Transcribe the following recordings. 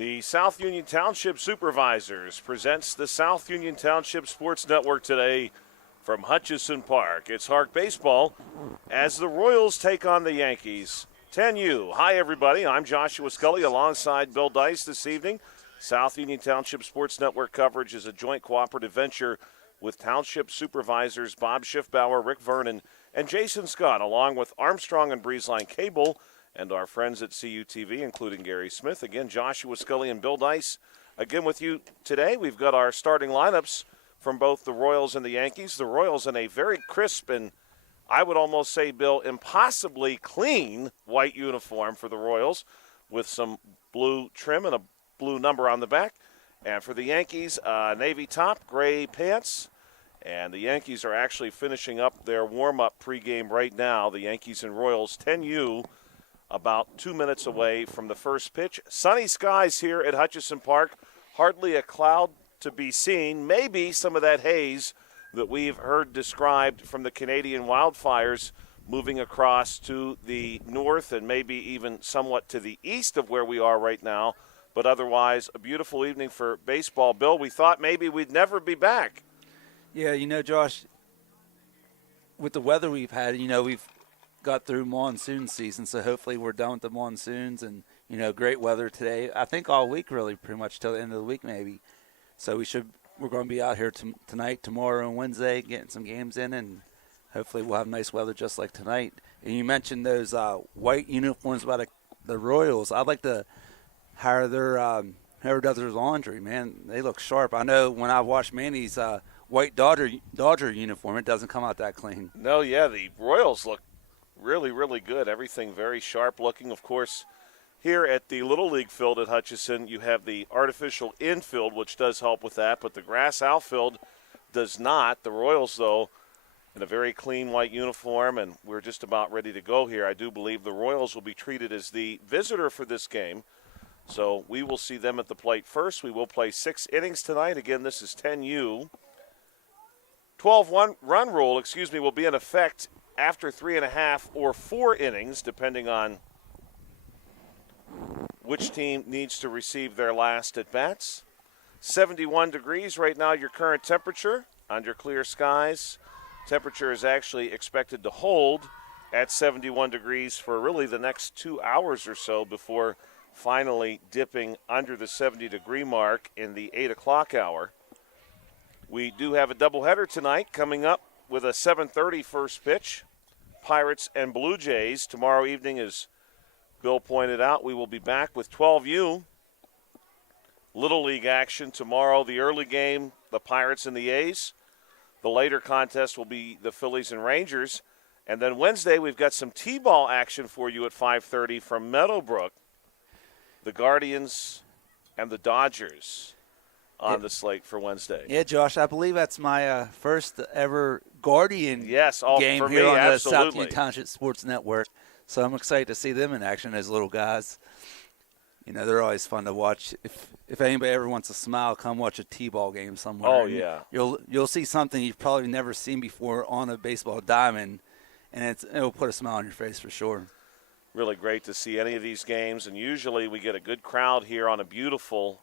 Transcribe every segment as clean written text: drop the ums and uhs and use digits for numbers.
The South Union Township Supervisors presents the South Union Township Sports Network today from Hutchison Park. It's HARC Baseball as the Royals take on the Yankees. 10U. Hi, everybody. I'm Joshua Scully alongside Bill Dice this evening. South Union Township Sports Network coverage is a joint cooperative venture with Township Supervisors Bob Schiffbauer, Rick Vernon, and Jason Scott, along with Armstrong and Breezeline Cable and our friends at CUTV, including Gary Smith. Again, Joshua Scully and Bill Dice. Again with you today. We've got our starting lineups from both the Royals and the Yankees. The Royals in a very crisp and, I would almost say, Bill, impossibly clean white uniform for the Royals with some blue trim and a blue number on the back. And for the Yankees, navy top, gray pants. And the Yankees are actually finishing up their warm-up pregame right now. The Yankees and Royals, 10U, about 2 minutes away from the first pitch. Sunny skies here at Hutchison Park. Hardly a cloud to be seen. Maybe some of that haze that we've heard described from the Canadian wildfires moving across to the north and maybe even somewhat to the east of where we are right now. But otherwise, a beautiful evening for baseball. Bill, we thought maybe we'd never be back. Yeah, Josh, with the weather we've had, we've got through monsoon season, so hopefully we're done with the monsoons and, great weather today. I think all week, really, pretty much till the end of the week maybe. So we're going to be out here tonight, tomorrow, and Wednesday, getting some games in, and hopefully we'll have nice weather just like tonight. And you mentioned those white uniforms by the Royals. I'd like to hire their whoever does their laundry, man. They look sharp. I know when I wash Manny's white Dodger uniform, it doesn't come out that clean. No, yeah, the Royals look really, really good. Everything very sharp looking. Of course, here at the Little League field at Hutchison, you have the artificial infield, which does help with that, but the grass outfield does not. The Royals, though, in a very clean white uniform, and we're just about ready to go here. I do believe the Royals will be treated as the visitor for this game, so we will see them at the plate first. We will play 6 innings tonight. Again, this is 10U. 12-run rule, will be in effect after 3.5 or 4 innings, depending on which team needs to receive their last at-bats. 71 degrees right now, your current temperature under clear skies. Temperature is actually expected to hold at 71 degrees for really the next 2 hours or so before finally dipping under the 70-degree mark in the 8 o'clock hour. We do have a doubleheader tonight coming up with a 7:30 first pitch. Pirates and Blue Jays. Tomorrow evening, as Bill pointed out, we will be back with 12U. Little League action tomorrow. The early game, the Pirates and the A's. The later contest will be the Phillies and Rangers. And then Wednesday, we've got some T-ball action for you at 5:30 from Meadowbrook. The Guardians and the Dodgers on the slate for Wednesday. Yeah, Josh, I believe that's my first ever Guardian game for here me, on the absolutely. South Union Township Sports Network. So I'm excited to see them in action as little guys. They're always fun to watch. If anybody ever wants to smile, come watch a T-ball game somewhere. Oh, yeah. You'll see something you've probably never seen before on a baseball diamond, and it'll put a smile on your face for sure. Really great to see any of these games, and usually we get a good crowd here on a beautiful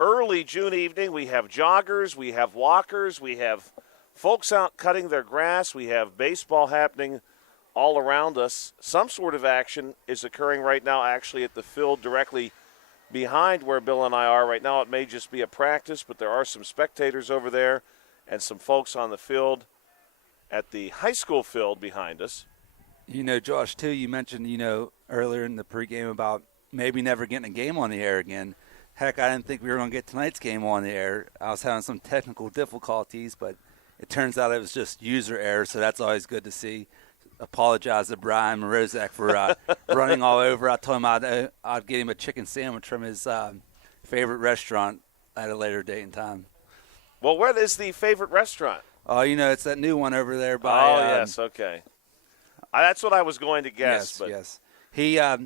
early June evening. We have joggers, we have walkers, we have folks out cutting their grass, we have baseball happening all around us. Some sort of action is occurring right now actually at the field directly behind where Bill and I are right now. It may just be a practice, but there are some spectators over there and some folks on the field at the high school field behind us. Josh, too, you mentioned, earlier in the pregame about maybe never getting a game on the air again. Heck, I didn't think we were going to get tonight's game on the air. I was having some technical difficulties, but it turns out it was just user error, so that's always good to see. Apologize to Brian Morozak for running all over. I told him I'd get him a chicken sandwich from his favorite restaurant at a later date and time. Well, what is the favorite restaurant? Oh, it's that new one over there by. Oh, yes, okay. That's what I was going to guess. Yes. He, I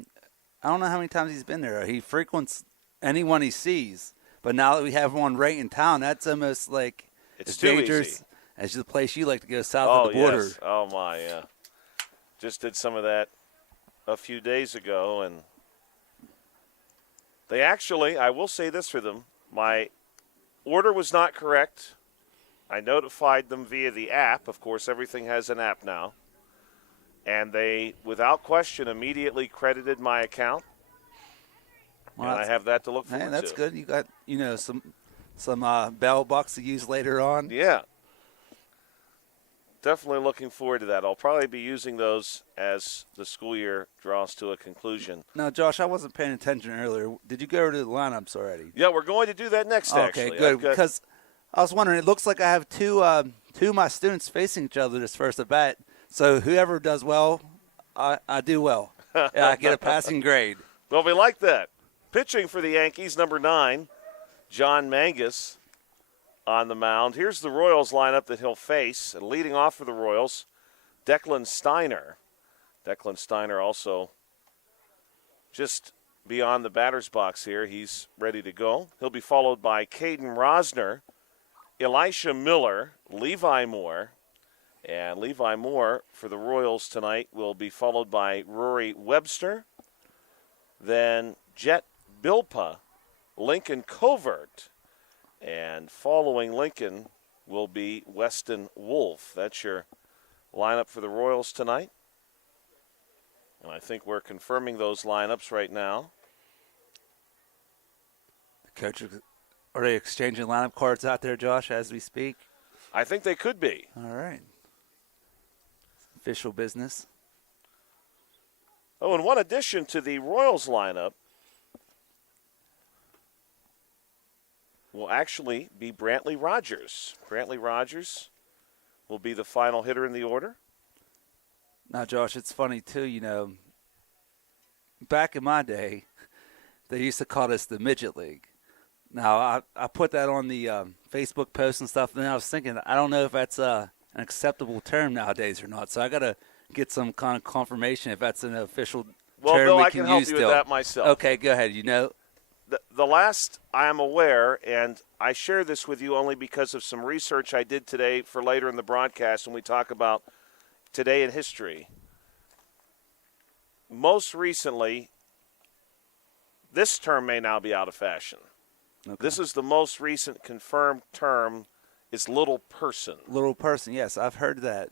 don't know how many times he's been there. He frequents anyone he sees. But now that we have one right in town, that's almost like it's dangerous easy. As the place you like to go south of the border. Yes. Oh, my, yeah. Just did some of that a few days ago, and They actually, I will say this for them, my order was not correct. I notified them via the app. Of course, everything has an app now. And they, without question, immediately credited my account. Well, and I have that to look forward to. That's to. good. You got, some bell bucks to use later on. Yeah. Definitely looking forward to that. I'll probably be using those as the school year draws to a conclusion. Now, Josh, I wasn't paying attention earlier. Did you go to the lineups already? Yeah, we're going to do that next, actually. Okay, good. Because I was wondering, it looks like I have two of my students facing each other this first at bat. So whoever does well, I do well. I get a passing grade. Well, we like that. Pitching for the Yankees, number 9, John Mangus on the mound. Here's the Royals lineup that he'll face. And leading off for the Royals, Declan Steiner. Declan Steiner also just beyond the batter's box here. He's ready to go. He'll be followed by Caden Rosner, Elisha Miller, Levi Moore. And Levi Moore for the Royals tonight will be followed by Rory Webster. Then Jet Bilpa, Lincoln Covert. And following Lincoln will be Weston Wolf. That's your lineup for the Royals tonight. And I think we're confirming those lineups right now. Coach, are they exchanging lineup cards out there, Josh, as we speak? I think they could be. All right. Official business. Oh, and one addition to the Royals lineup will actually be Brantley Rogers. Brantley Rogers will be the final hitter in the order. Now, Josh, it's funny, too, back in my day, they used to call this the Midget League. Now, I put that on the Facebook post and stuff, and then I was thinking, I don't know if that's an acceptable term nowadays or not, so I got to get some kind of confirmation if that's an official term Bill, we I can can help use you still. with that myself. Okay, go ahead. The last I am aware, and I share this with you only because of some research I did today for later in the broadcast when we talk about today in history. Most recently, this term may now be out of fashion. Okay. This is the most recent confirmed term is little person. Little person, yes. I've heard that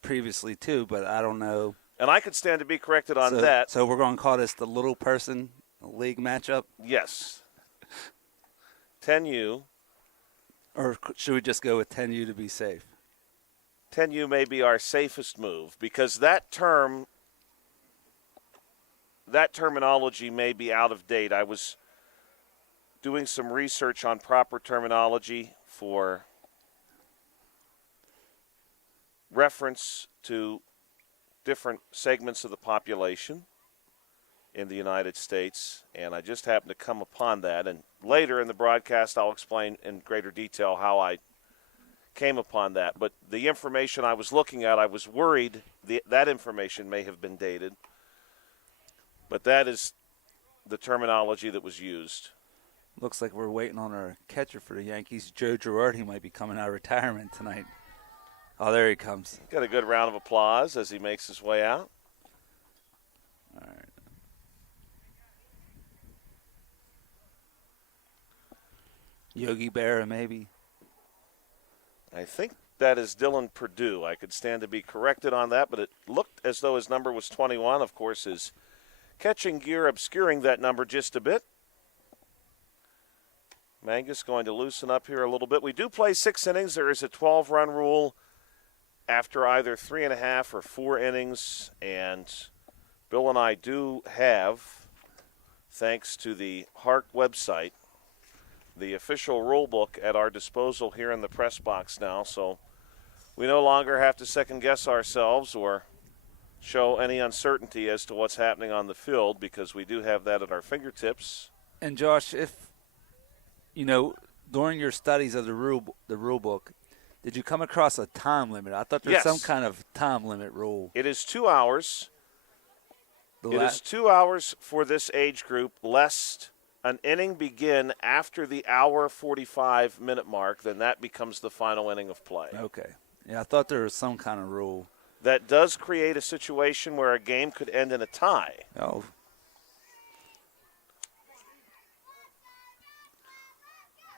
previously too, but I don't know. And I could stand to be corrected on that. So we're going to call this the little person league matchup? Yes. 10U. Or should we just go with 10U to be safe? 10U may be our safest move because that terminology may be out of date. I was doing some research on proper terminology for reference to different segments of the population in the United States, and I just happened to come upon that. And later in the broadcast, I'll explain in greater detail how I came upon that. But the information I was looking at, I was worried that information may have been dated. But that is the terminology that was used. Looks like we're waiting on our catcher for the Yankees, Joe Girardi. He might be coming out of retirement tonight. Oh, there he comes. Got a good round of applause as he makes his way out. All right. Yogi Berra, maybe. I think that is Dylan Perdue. I could stand to be corrected on that, but it looked as though his number was 21. Of course, his catching gear obscuring that number just a bit. Mangus going to loosen up here a little bit. We do play 6 innings. There is a 12-run rule after either 3.5 or 4 innings, and Bill and I do have, thanks to the HARC website, the official rule book at our disposal here in the press box now, so we no longer have to second-guess ourselves or show any uncertainty as to what's happening on the field because we do have that at our fingertips. And, Josh, if, during your studies of the rule book, did you come across a time limit? I thought there was some kind of time limit rule. It is 2 hours. It is 2 hours for this age group, lest an inning begin after the hour 45-minute mark, then that becomes the final inning of play. Okay. Yeah, I thought there was some kind of rule. That does create a situation where a game could end in a tie. Oh.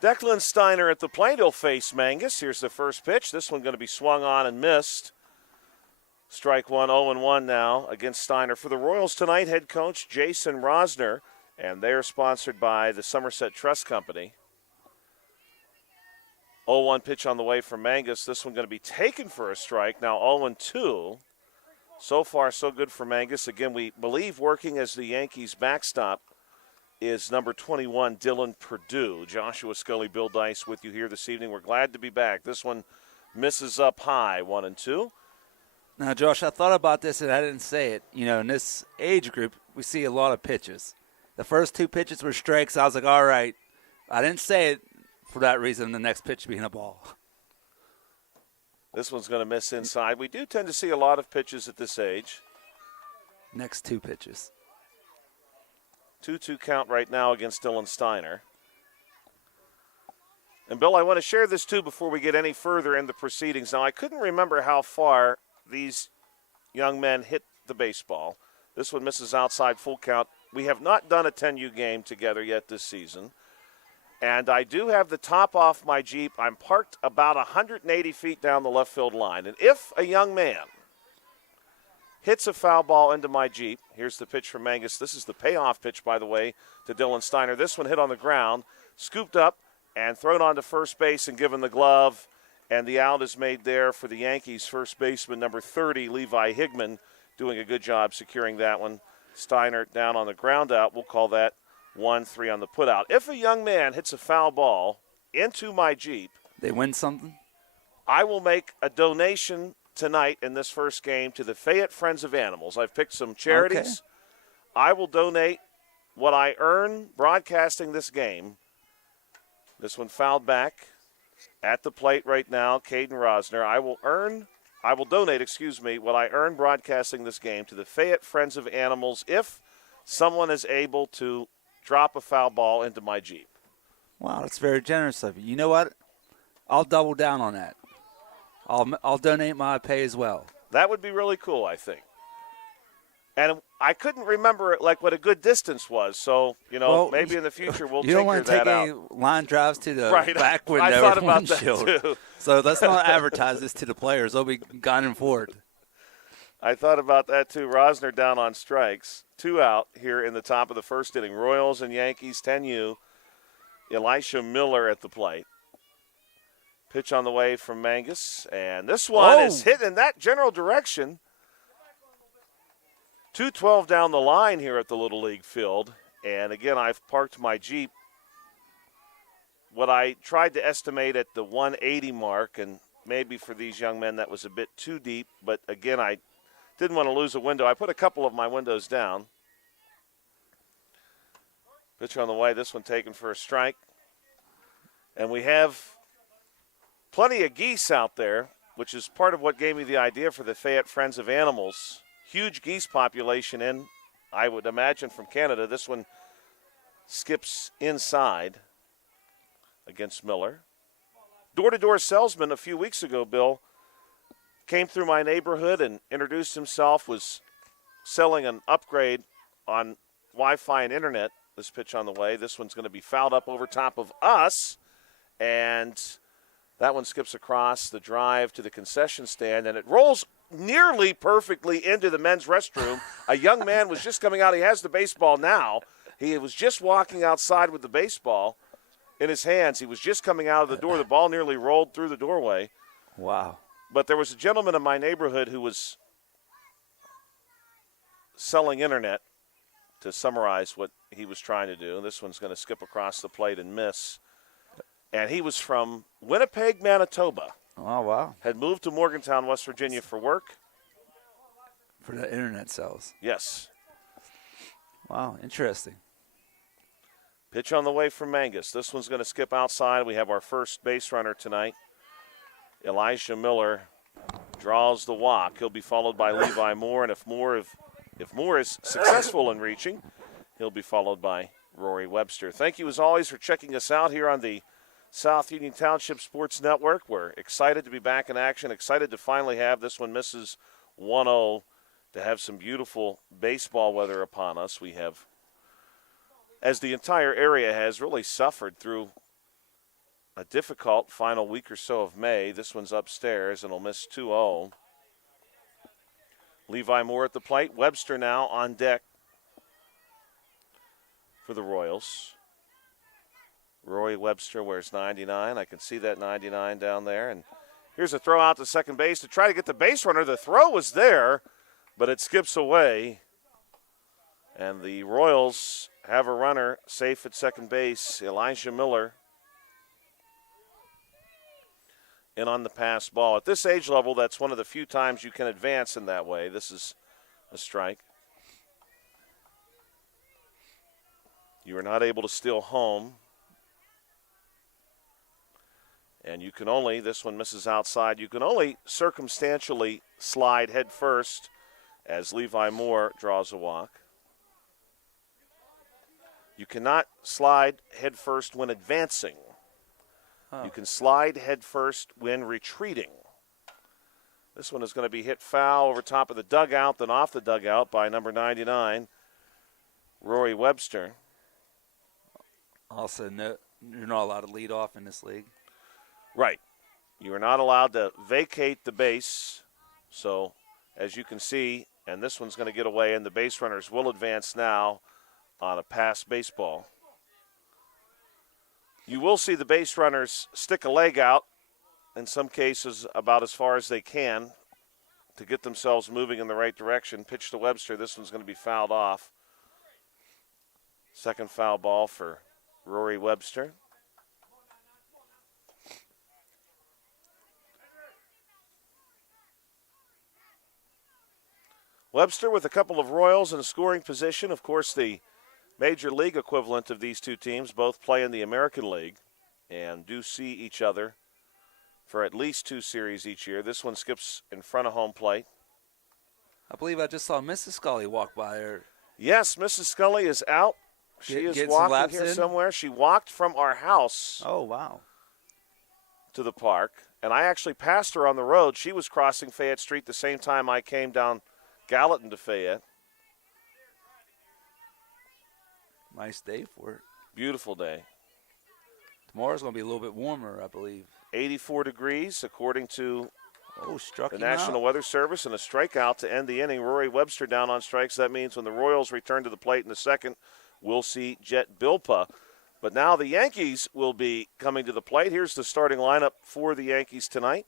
Declan Steiner at the plate. He'll face Mangus. Here's the first pitch. This one going to be swung on and missed. Strike one, 0-1 now against Steiner. For the Royals tonight, head coach Jason Rosner, and they're sponsored by the Somerset Trust Company. 0-1 pitch on the way from Mangus. This one going to be taken for a strike. Now 0-2. So far, so good for Mangus. Again, we believe working as the Yankees' backstop is number 21, Dylan Perdue. Joshua Scully, Bill Dice with you here this evening. We're glad to be back. This one misses up high, 1-2. Now, Josh, I thought about this and I didn't say it. You know, in this age group, we see a lot of pitches. The first 2 pitches were strikes. I was like, all right. I didn't say it for that reason, the next pitch being a ball. This one's going to miss inside. We do tend to see a lot of pitches at this age. Next 2 pitches. 2-2 count right now against Dylan Steiner. And, Bill, I want to share this, too, before we get any further in the proceedings. Now, I couldn't remember how far these young men hit the baseball. This one misses outside, full count. We have not done a 10U game together yet this season. And I do have the top off my Jeep. I'm parked about 180 feet down the left field line. And if a young man hits a foul ball into my Jeep, here's the pitch from Mangus. This is the payoff pitch, by the way, to Dylan Steiner. This one hit on the ground, scooped up, and thrown onto first base and given the glove. And the out is made there for the Yankees' first baseman, number 30, Levi Higman, doing a good job securing that one. Steiner down on the ground out. We'll call that 1-3 on the put out. If a young man hits a foul ball into my Jeep, they win something? I will make a donation tonight in this first game to the Fayette Friends of Animals. I've picked some charities. Okay. I will donate what I earn broadcasting this game. This one fouled back at the plate right now, Caden Rosner. I will donate, what I earn broadcasting this game to the Fayette Friends of Animals if someone is able to drop a foul ball into my Jeep. Wow, that's very generous of you. You know what? I'll double down on that. I'll donate my pay as well. That would be really cool, I think. And I couldn't remember like what a good distance was, so maybe in the future we'll you don't figure want to that take out. any line drives to the Right. back window. I thought or about that windshield. too. So let's not advertise this to the players. They'll be gunning for it. I thought about that too. Rosner down on strikes. 2 out here in the top of the first inning. Royals and Yankees 10U. Elisha Miller at the plate. Pitch on the way from Mangus. And this one is hit in that general direction. 212 down the line here at the Little League field. And again, I've parked my Jeep. What I tried to estimate at the 180 mark, and maybe for these young men that was a bit too deep. But again, I didn't want to lose a window. I put a couple of my windows down. Pitch on the way. This one taken for a strike. And we have plenty of geese out there, which is part of what gave me the idea for the Fayette Friends of Animals. Huge geese population in, I would imagine, from Canada. This one skips inside against Miller. Door-to-door salesman a few weeks ago, Bill, came through my neighborhood and introduced himself, was selling an upgrade on Wi-Fi and internet. This pitch on the way. This one's going to be fouled up over top of us, and that one skips across the drive to the concession stand, and it rolls nearly perfectly into the men's restroom. A young man was just coming out. He has the baseball now. He was just walking outside with the baseball in his hands. He was just coming out of the door. The ball nearly rolled through the doorway. Wow. But there was a gentleman in my neighborhood who was selling internet, to summarize what he was trying to do. This one's going to skip across the plate and miss. And he was from Winnipeg, Manitoba. Oh, wow. Had moved to Morgantown, West Virginia for work. For the internet sales. Yes. Wow, interesting. Pitch on the way from Mangus. This one's going to skip outside. We have our first base runner tonight. Elisha Miller draws the walk. He'll be followed by Levi Moore, and if Moore is successful in reaching, he'll be followed by Rory Webster. Thank you, as always, for checking us out here on the South Union Township Sports Network. We're excited to be back in action, excited to finally have this one misses 1-0, to have some beautiful baseball weather upon us. We have, as the entire area has, really suffered through a difficult final week or so of May. This one's upstairs and will miss 2-0. Levi Moore at the plate. Webster now on deck for the Royals. Roy Webster wears 99. I can see that 99 down there. And here's a throw out to second base to try to get the base runner. The throw was there, but it skips away. And the Royals have a runner safe at second base, Elijah Miller. In on the pass ball. At this age level, that's one of the few times you can advance in that way. This is a strike. You are not able to steal home. And you can only, this one misses outside, you can only circumstantially slide head first as Levi Moore draws a walk. You cannot slide head first when advancing. You can slide head first when retreating. This one is going to be hit foul over top of the dugout, then off the dugout by number 99, Rory Webster. Also, no, you're not allowed to lead off in this league. Right. You are not allowed to vacate the base. So, as you can see, and this one's going to get away, and the base runners will advance now on a pass baseball. You will see the base runners stick a leg out, in some cases about as far as they can, to get themselves moving in the right direction. Pitch to Webster. This one's going to be fouled off. Second foul ball for Rory Webster. Webster with a couple of Royals in a scoring position. Of course, the Major League equivalent of these two teams both play in the American League and do see each other for at least 2 series each year. This one skips in front of home plate. I believe I just saw Mrs. Scully walk by her. Yes, Mrs. Scully is out. She is walking here somewhere. She walked from our house. Oh, wow. To the park. And I actually passed her on the road. She was crossing Fayette Street the same time I came down Gallatin to Fayette. Nice day for it. Beautiful day. Tomorrow's going to be a little bit warmer, I believe. 84 degrees, according to the National Weather Service, and a strikeout to end the inning. Rory Webster down on strikes. That means when the Royals return to the plate in the second, we'll see Jet Bilpa. But now the Yankees will be coming to the plate. Here's the starting lineup for the Yankees tonight.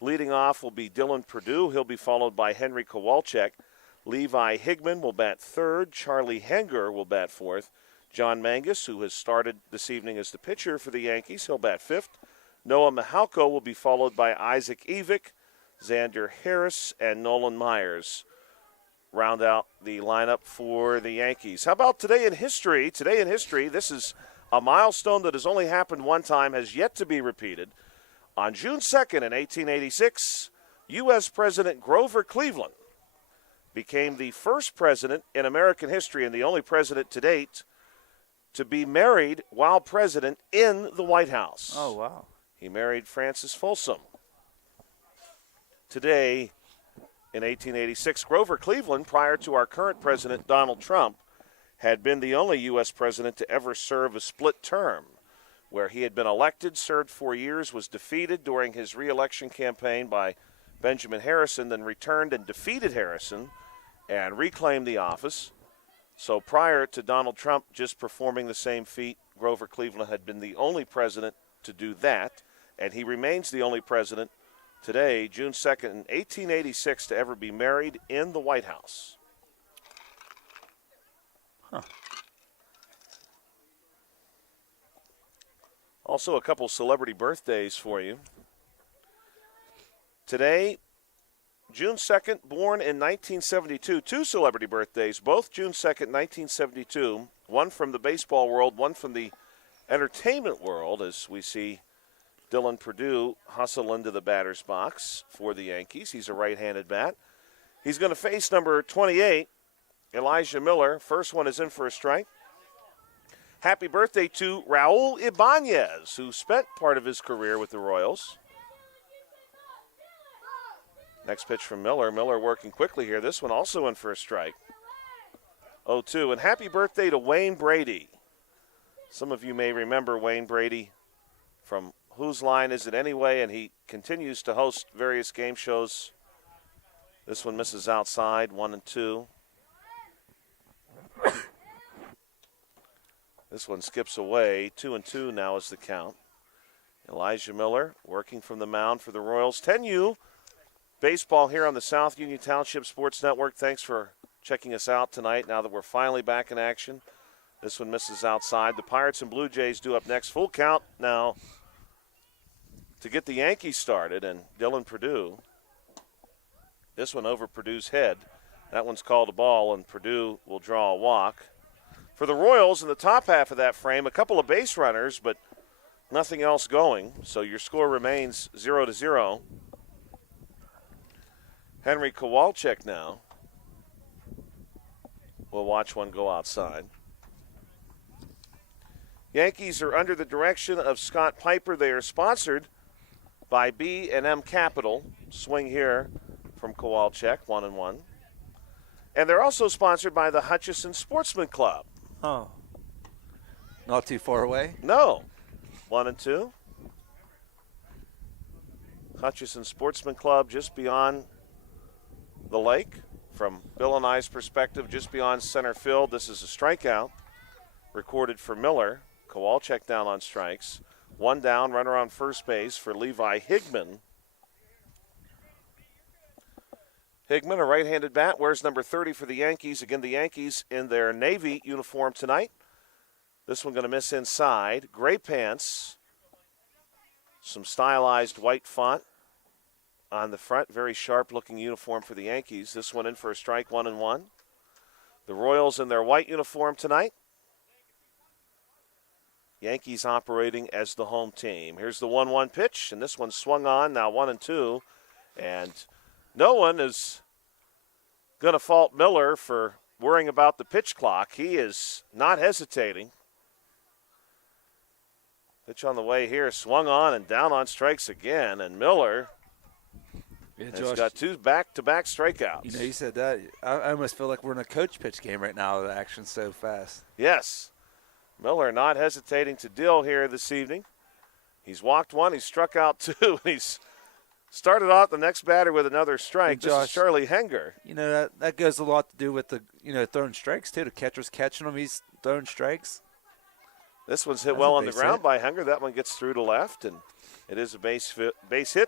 Leading off will be Dylan Perdue. He'll be followed by Henry Kowalczyk. Levi Higman will bat third. Charlie Henger will bat fourth. John Mangus, who has started this evening as the pitcher for the Yankees, he'll bat fifth. Noah Mihalko will be followed by Isaac Evick, Xander Harris, and Nolan Myers. Round out the lineup for the Yankees. How about today in history? Today in history, this is a milestone that has only happened one time, has yet to be repeated. On June 2nd in 1886, U.S. President Grover Cleveland became the first president in American history and the only president to date to be married while president in the White House. Oh, wow. He married Frances Folsom. Today, in 1886, Grover Cleveland, prior to our current president, Donald Trump, had been the only U.S. president to ever serve a split term, where he had been elected, served 4 years, was defeated during his re-election campaign by Benjamin Harrison, then returned and defeated Harrison and reclaimed the office. So prior to Donald Trump just performing the same feat, Grover Cleveland had been the only president to do that, and he remains the only president today, June 2nd, in 1886, to ever be married in the White House. Huh. Also, a couple celebrity birthdays for you. Today, June 2nd, born in 1972, 2 celebrity birthdays, both June 2nd, 1972, one from the baseball world, one from the entertainment world, as we see Dylan Perdue hustle into the batter's box for the Yankees. He's a right-handed bat. He's going to face number 28, Elijah Miller. First one is in for a strike. Happy birthday to Raul Ibanez, who spent part of his career with the Royals. Next pitch from Miller. Miller working quickly here. This one also in for a strike. 0-2. And happy birthday to Wayne Brady. Some of you may remember Wayne Brady from Whose Line Is It Anyway? And he continues to host various game shows. This one misses outside, 1-2. This one skips away, 2-2 now is the count. Elijah Miller working from the mound for the Royals. 10U baseball here on the South Union Township Sports Network. Thanks for checking us out tonight now that we're finally back in action. This one misses outside. The Pirates and Blue Jays due up next. Full count now to get the Yankees started, and Dylan Perdue. This one over Perdue's head. That one's called a ball, and Perdue will draw a walk. For the Royals, in the top half of that frame, a couple of base runners, but nothing else going. So your score remains 0-0. Henry Kowalczyk now. We'll watch one go outside. Yankees are under the direction of Scott Piper. They are sponsored by B&M Capital. Swing here from Kowalczyk, 1-1. And they're also sponsored by the Hutchison Sportsman Club. Oh. Not too far away? No. 1-2. Hutchison Sportsman Club just beyond the lake. From Bill and I's perspective, just beyond center field. This is a strikeout recorded for Miller. Kowalczyk down on strikes. One down, runner on first base for Levi Higman. Higman, a right-handed bat, wears number 30 for the Yankees. Again, the Yankees in their Navy uniform tonight. This one going to miss inside. Gray pants. Some stylized white font on the front. Very sharp-looking uniform for the Yankees. This one in for a strike, 1-1. The Royals in their white uniform tonight. Yankees operating as the home team. Here's the 1-1 pitch, and this one swung on, now 1-2. And no one is going to fault Miller for worrying about the pitch clock. He is not hesitating. Pitch on the way here, swung on and down on strikes again, and Miller has got two back-to-back strikeouts. You know, you said that. I almost feel like we're in a coach pitch game right now. The action's so fast. Yes. Miller not hesitating to deal here this evening. He's walked one. He's struck out two. He's started off the next batter with another strike. Josh, this is Charlie Henger. You know, that goes a lot to do with the, throwing strikes, too. The catcher's catching him. He's throwing strikes. This one's hit well on the ground by Henger. That one gets through to left, and it is a base hit.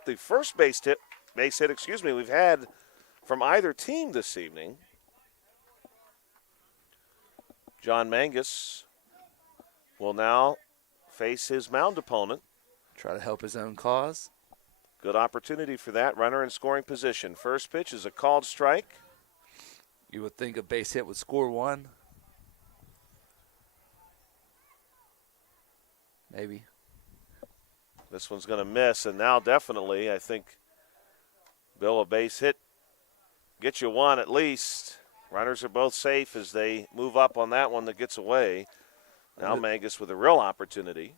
The first base hit we've had from either team this evening. John Mangus will now face his mound opponent. Try to help his own cause. Good opportunity for that. Runner in scoring position. First pitch is a called strike. You would think a base hit would score one. Maybe. This one's going to miss, and now definitely, I think, Bill, a base hit gets you one at least. Runners are both safe as they move up on that one that gets away. Now Mangus with a real opportunity.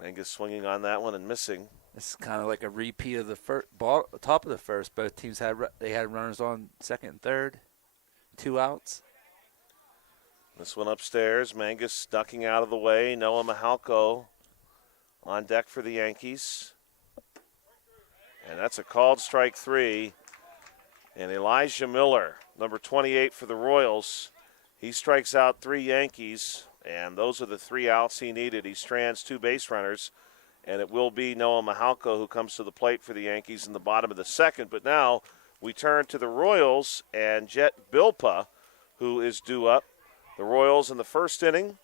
Mangus swinging on that one and missing. This is kind of like a repeat of the top of the first. Both teams had runners on second and third, 2 outs. This one upstairs. Mangus ducking out of the way. Noah Mihalko on deck for the Yankees. And that's a called strike 3. And Elijah Miller, number 28 for the Royals, he strikes out 3 Yankees, and those are the 3 outs he needed. He strands 2 base runners, and it will be Noah Mihalko who comes to the plate for the Yankees in the bottom of the second. But now we turn to the Royals and Jet Bilpa, who is due up. The Royals in the first inning,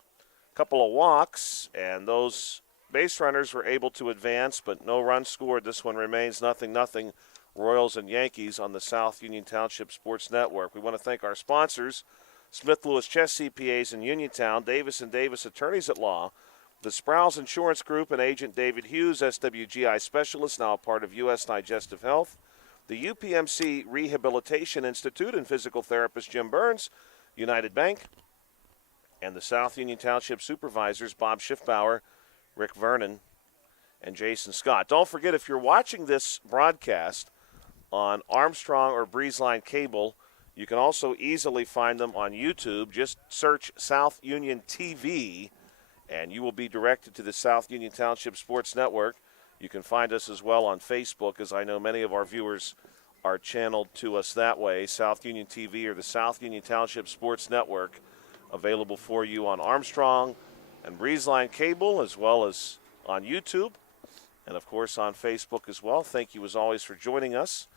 a couple of walks, and those base runners were able to advance, but no runs scored. This one remains 0-0. Royals and Yankees on the South Union Township Sports Network. We want to thank our sponsors, Smith Lewis Chess CPAs in Uniontown, Davis & Davis Attorneys at Law, the Sprouse Insurance Group and Agent David Hughes, SWGI Specialist, now a part of U.S. Digestive Health, the UPMC Rehabilitation Institute and physical therapist Jim Burns, United Bank, and the South Union Township Supervisors Bob Schiffbauer, Rick Vernon, and Jason Scott. Don't forget, if you're watching this broadcast on Armstrong or Breezeline Cable, You can also easily find them on YouTube. Just search South Union TV, and you will be directed to the South Union Township Sports Network. You can find us as well on Facebook, as I know many of our viewers are channeled to us that way. South Union TV or the South Union Township Sports Network, available for you on Armstrong and Breezeline Cable, as well as on YouTube, and of course on Facebook as well. Thank you as always for joining us.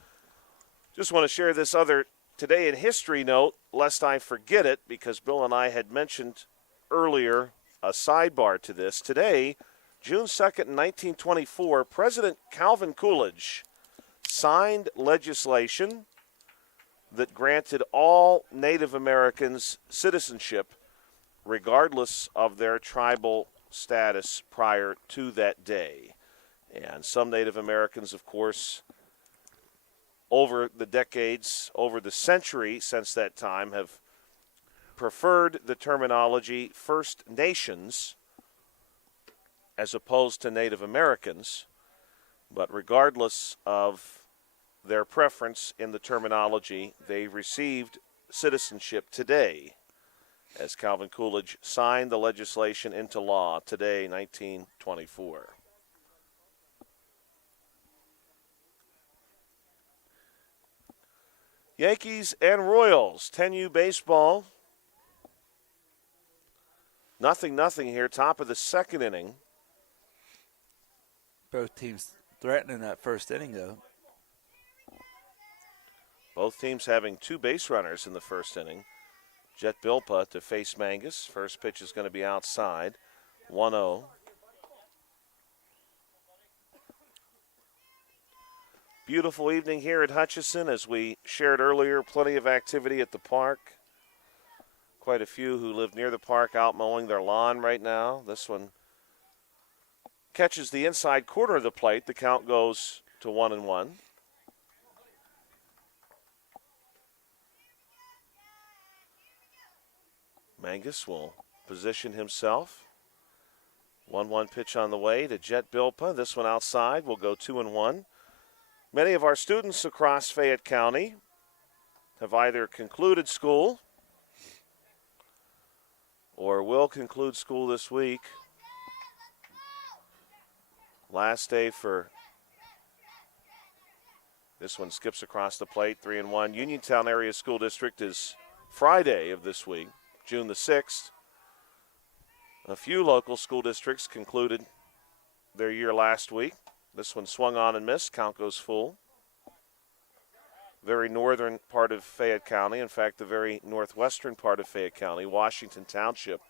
Just want to share this other Today in History note, lest I forget it, because Bill and I had mentioned earlier a sidebar to this. Today, June 2nd, 1924, President Calvin Coolidge signed legislation that granted all Native Americans citizenship, regardless of their tribal status prior to that day. And some Native Americans, of course, over the decades, over the century since that time, have preferred the terminology First Nations as opposed to Native Americans. But regardless of their preference in the terminology, they received citizenship today, as Calvin Coolidge signed the legislation into law today, 1924. Yankees and Royals, 10U baseball. 0-0 here, top of the second inning. Both teams threatening that first inning, though. Both teams having two base runners in the first inning. Jet Bilpa to face Mangus. First pitch is going to be outside. 1-0. Beautiful evening here at Hutchinson. As we shared earlier, plenty of activity at the park. Quite a few who live near the park out mowing their lawn right now. This one catches the inside corner of the plate. The count goes to 1-1. Mangus will position himself. 1-1 pitch on the way to Jet Bilpa. This one outside will go 2-1. Many of our students across Fayette County have either concluded school or will conclude school this week. Last day for this one skips across the plate, 3-1. Uniontown Area School District is Friday of this week, June the 6th. A few local school districts concluded their year last week. This one swung on and missed. Count goes full. Very northern part of Fayette County. In fact, the very northwestern part of Fayette County, Washington Township,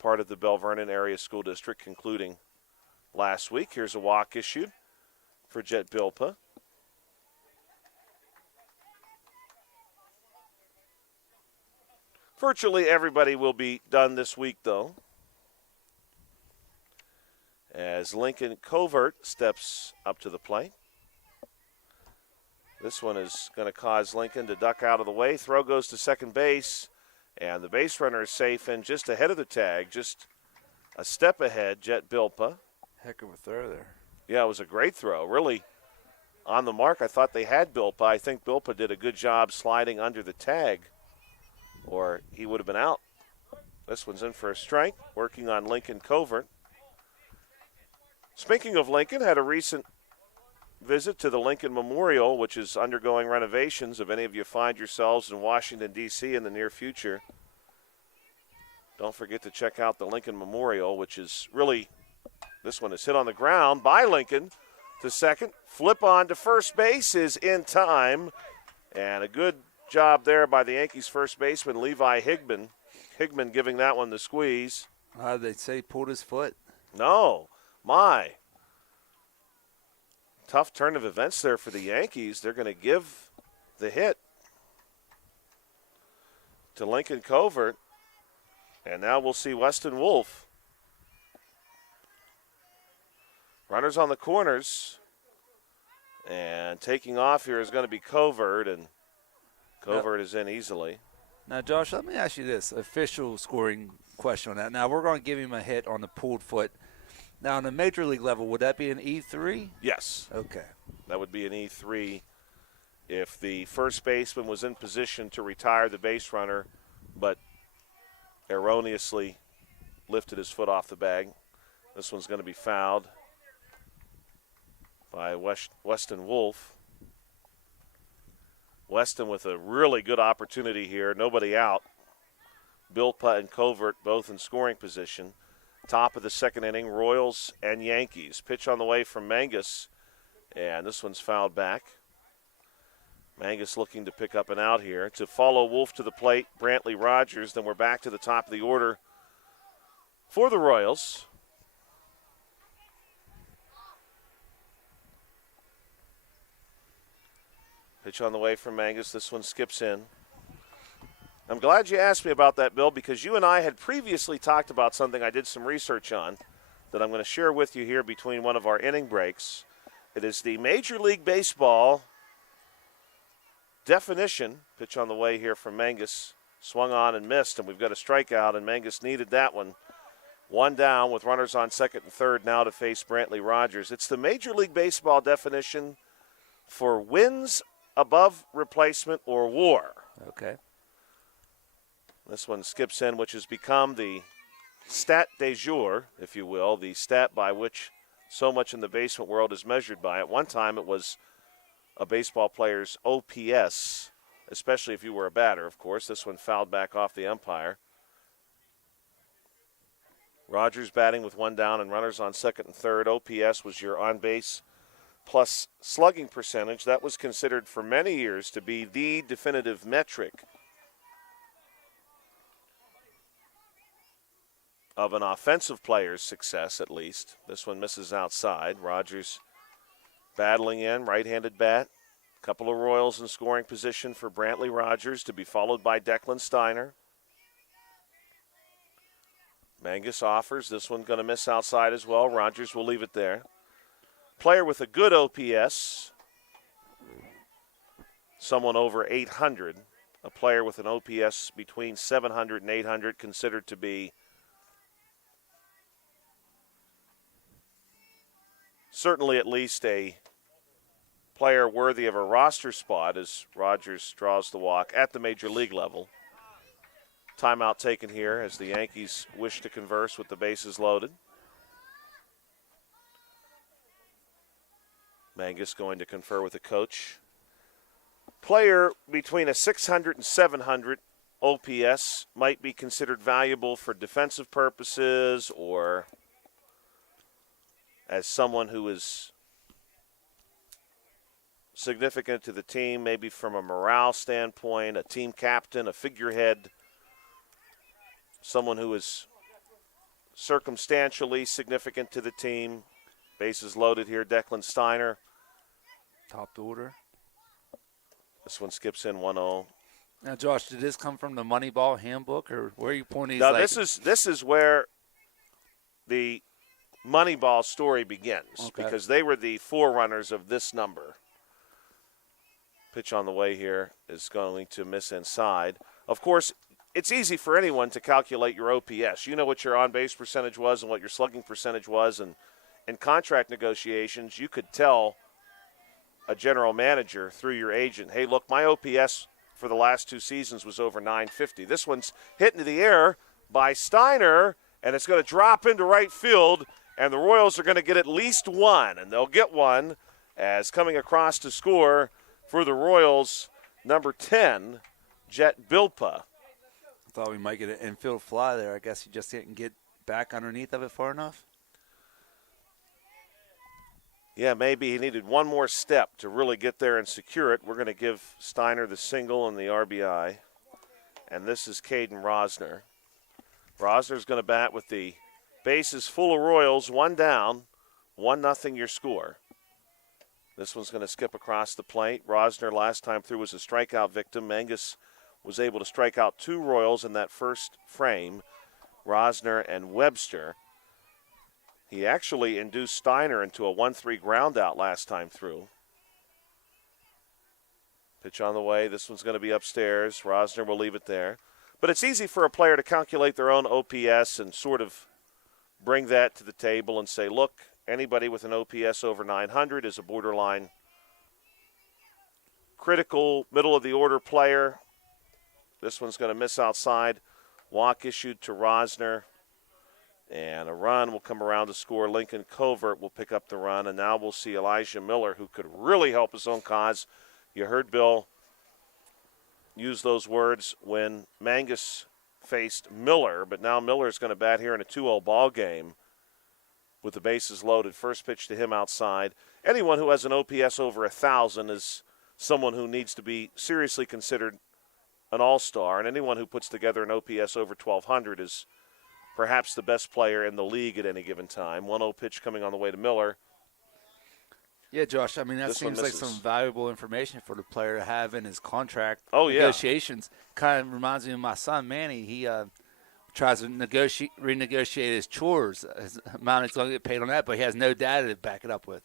part of the Bell Vernon Area School District, concluding last week. Here's a walk issued for Jet Bilpa. Virtually everybody will be done this week, though, as Lincoln Covert steps up to the plate. This one is going to cause Lincoln to duck out of the way. Throw goes to second base, and the base runner is safe in just ahead of the tag, just a step ahead, Jet Bilpa. Heck of a throw there. Yeah, it was a great throw. Really on the mark. I thought they had Bilpa. I think Bilpa did a good job sliding under the tag, or he would have been out. This one's in for a strike, working on Lincoln Covert. Speaking of Lincoln, had a recent visit to the Lincoln Memorial, which is undergoing renovations. If any of you find yourselves in Washington, D.C. in the near future, don't forget to check out the Lincoln Memorial, which is really, this one is hit on the ground by Lincoln to second. Flip on to first base is in time, and a good job there by the Yankees first baseman Levi Higman. Higman giving that one the squeeze. They'd say he pulled his foot. No. My. Tough turn of events there for the Yankees. They're going to give the hit to Lincoln Covert. And now we'll see Weston Wolf. Runners on the corners. And taking off here is going to be Covert. And Covert is in easily. Now, Josh, let me ask you this official scoring question on that. Now, we're going to give him a hit on the pulled foot. Now, on the major league level, would that be an E3? Yes. Okay. That would be an E3 if the first baseman was in position to retire the base runner, but erroneously lifted his foot off the bag. This one's going to be fouled by Weston Wolf. Weston with a really good opportunity here. Nobody out. Bilpa and Covert both in scoring position. Top of the second inning, Royals and Yankees. Pitch on the way from Mangus, and this one's fouled back. Mangus looking to pick up an out here. To follow Wolf to the plate, Brantley Rogers. Then we're back to the top of the order for the Royals. Pitch on the way from Mangus. This one skips in. I'm glad you asked me about that, Bill, because you and I had previously talked about something I did some research on that I'm going to share with you here between one of our inning breaks. It is the Major League Baseball definition. Pitch on the way here from Mangus. Swung on and missed, and we've got a strikeout, and Mangus needed that one. One down with runners on second and third now to face Brantley Rogers. It's the Major League Baseball definition for wins above replacement or WAR. Okay. This one skips in, which has become the stat de jour, if you will, the stat by which so much in the basement world is measured by. At one time, it was a baseball player's OPS, especially if you were a batter, of course. This one fouled back off the umpire. Rogers batting with one down and runners on second and third. OPS was your on-base plus slugging percentage. That was considered for many years to be the definitive metric of an offensive player's success, at least. This one misses outside. Rogers battling in, right-handed bat. Couple of Royals in scoring position for Brantley Rogers, to be followed by Declan Steiner. Mangus offers. This one going to miss outside as well. Rogers will leave it there. Player with a good OPS, someone over 800. A player with an OPS between 700 and 800 considered to be certainly at least a player worthy of a roster spot as Rogers draws the walk at the major league level. Timeout taken here as the Yankees wish to converse with the bases loaded. Mangus going to confer with the coach. Player between a 600 and 700 OPS might be considered valuable for defensive purposes or as someone who is significant to the team, maybe from a morale standpoint, a team captain, a figurehead, someone who is circumstantially significant to the team. Bases loaded here, Declan Steiner. Top order. This one skips in 1-0. Now, Josh, did this come from the Moneyball handbook, or where are you pointing? Now, this is where the Moneyball story begins, because they were the forerunners of this number. Pitch on the way here is going to miss inside. Of course, it's easy for anyone to calculate your OPS. You know what your on-base percentage was and what your slugging percentage was, and in contract negotiations, you could tell a general manager through your agent, hey, look, my OPS for the last two seasons was over 950. This one's hit into the air by Steiner, and it's going to drop into right field, and the Royals are going to get at least one, and they'll get one as coming across to score for the Royals, number 10, Jet Bilpa. I thought we might get an infield fly there. I guess you just didn't get back underneath of it far enough. Yeah, maybe he needed one more step to really get there and secure it. We're going to give Steiner the single and the RBI. And this is Caden Rosner. Rosner's going to bat with the bases full of Royals, one down, 1-0 your score. This one's going to skip across the plate. Rosner last time through was a strikeout victim. Mangus was able to strike out two Royals in that first frame, Rosner and Webster. He actually induced Steiner into a 1-3 ground out last time through. Pitch on the way. This one's going to be upstairs. Rosner will leave it there. But it's easy for a player to calculate their own OPS and sort of bring that to the table and say, look, anybody with an OPS over 900 is a borderline critical middle-of-the-order player. This one's going to miss outside. Walk issued to Rosner. And a run will come around to score. Lincoln Covert will pick up the run. And now we'll see Elijah Miller, who could really help his own cause. You heard Bill use those words when Mangus faced Miller. But now Miller's going to bat here in a 2-0 ball game with the bases loaded. First pitch to him outside. Anyone who has an OPS over 1,000 is someone who needs to be seriously considered an all-star. And anyone who puts together an OPS over 1,200 is perhaps the best player in the league at any given time. 1-0 pitch coming on the way to Miller. Yeah, Josh, I mean, that seems like some valuable information for the player to have in his contract negotiations. Kind of reminds me of my son, Manny. He tries to renegotiate his chores, his amount he's going to get paid on that, but he has no data to back it up with.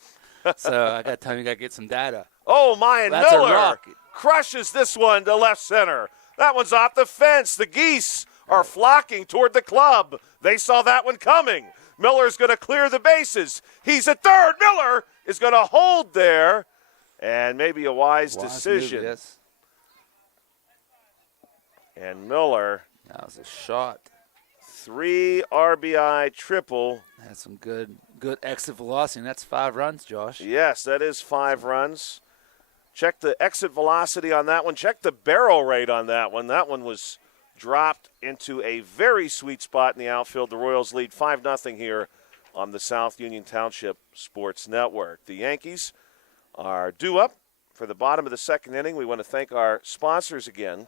So I got to tell him you got to get some data. Oh, my, and Miller crushes this one to left center. That one's off the fence. The Geese are flocking toward the club. They saw that one coming. Miller's going to clear the bases. He's at third. Miller is going to hold there, and maybe a wise decision. Move, yes. And Miller. That was a shot. 3 RBI triple. That's some good exit velocity, and that's 5 runs, Josh. Yes, that is 5 runs. Check the exit velocity on that one. Check the barrel rate on that one. That one was dropped into a very sweet spot in the outfield. The Royals lead 5-0 here on the South Union Township Sports Network. The Yankees are due up for the bottom of the second inning. We want to thank our sponsors again.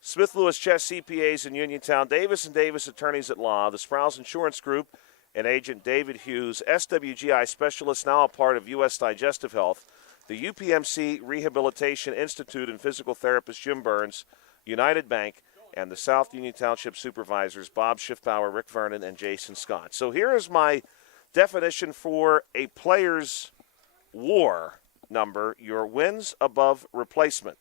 Smith Lewis Chess CPAs in Uniontown, Davis & Davis Attorneys at Law, the Sprouse Insurance Group, and Agent David Hughes, SWGI Specialist, now a part of U.S. Digestive Health, the UPMC Rehabilitation Institute and physical therapist Jim Burns, United Bank, and the South Union Township Supervisors Bob Schiffbauer, Rick Vernon, and Jason Scott. So here is my definition for a player's WAR number, your wins above replacement.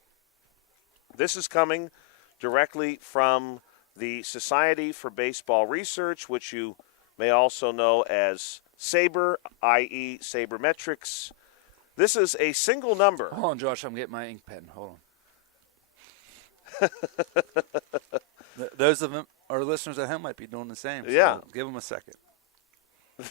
This is coming directly from the Society for Baseball Research, which you may also know as SABR, i.e. Sabermetrics. This is a single number. Hold on, Josh. I'm getting my ink pen. Hold on. Those of them, our listeners at home might be doing the same. So yeah. Give them a second.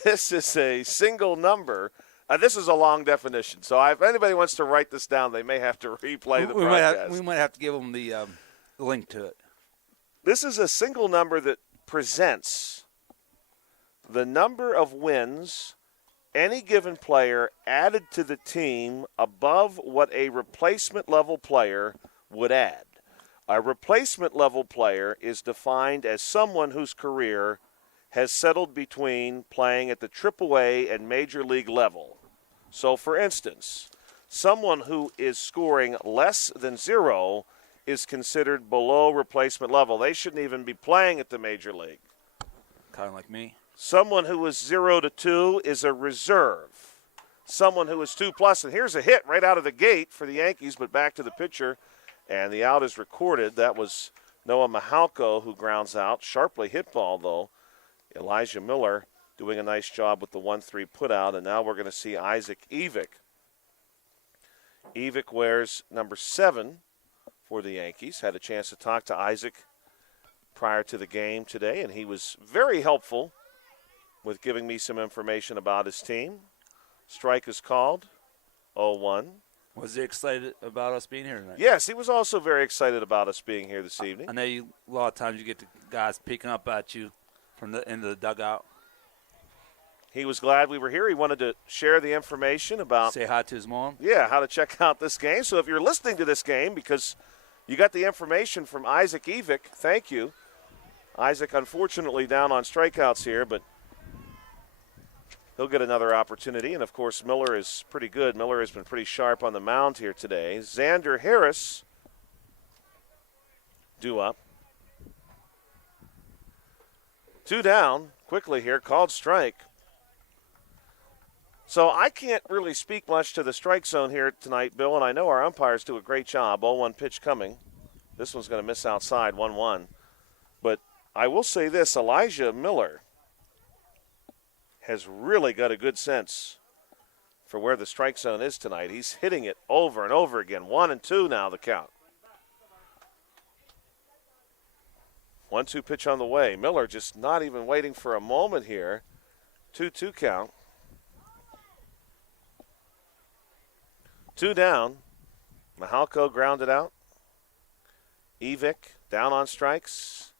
This is a single number. This is a long definition. So if anybody wants to write this down, they may have to replay the broadcast. We might have to give them the link to it. This is a single number that presents the number of wins any given player added to the team above what a replacement level player would add. A replacement level player is defined as someone whose career has settled between playing at the AAA and Major League level. So, for instance, someone who is scoring less than 0 is considered below replacement level. They shouldn't even be playing at the Major League. Kind of like me. Someone who is 0 to 2 is a reserve. Someone who is 2+, and here's a hit right out of the gate for the Yankees, but back to the pitcher, and the out is recorded. That was Noah Mihalko who grounds out. Sharply hit ball, though. Elijah Miller doing a nice job with the 1-3 putout, and now we're going to see Isaac Evick. Evick wears number 7 for the Yankees. Had a chance to talk to Isaac prior to the game today, and he was very helpful with giving me some information about his team. Strike is called, 0-1. Was he excited about us being here tonight? Yes, he was also very excited about us being here this evening. I know a lot of times you get the guys peeking up at you from the end of the dugout. He was glad we were here. He wanted to share the information about... Say hi to his mom? Yeah, how to check out this game. So if you're listening to this game because you got the information from Isaac Evick, thank you. Isaac, unfortunately, down on strikeouts here, but he'll get another opportunity. And, of course, Miller is pretty good. Miller has been pretty sharp on the mound here today. Xander Harris due up. 2 down quickly here, called strike. So I can't really speak much to the strike zone here tonight, Bill, and I know our umpires do a great job. 0-1 pitch coming. This one's going to miss outside, 1-1. But I will say this, Elijah Miller has really got a good sense for where the strike zone is tonight. He's hitting it over and over again. 1-2 now the count. 1-2 pitch on the way. Miller just not even waiting for a moment here. 2-2 count. 2 down. Mahalko grounded out. Evick down on strikes.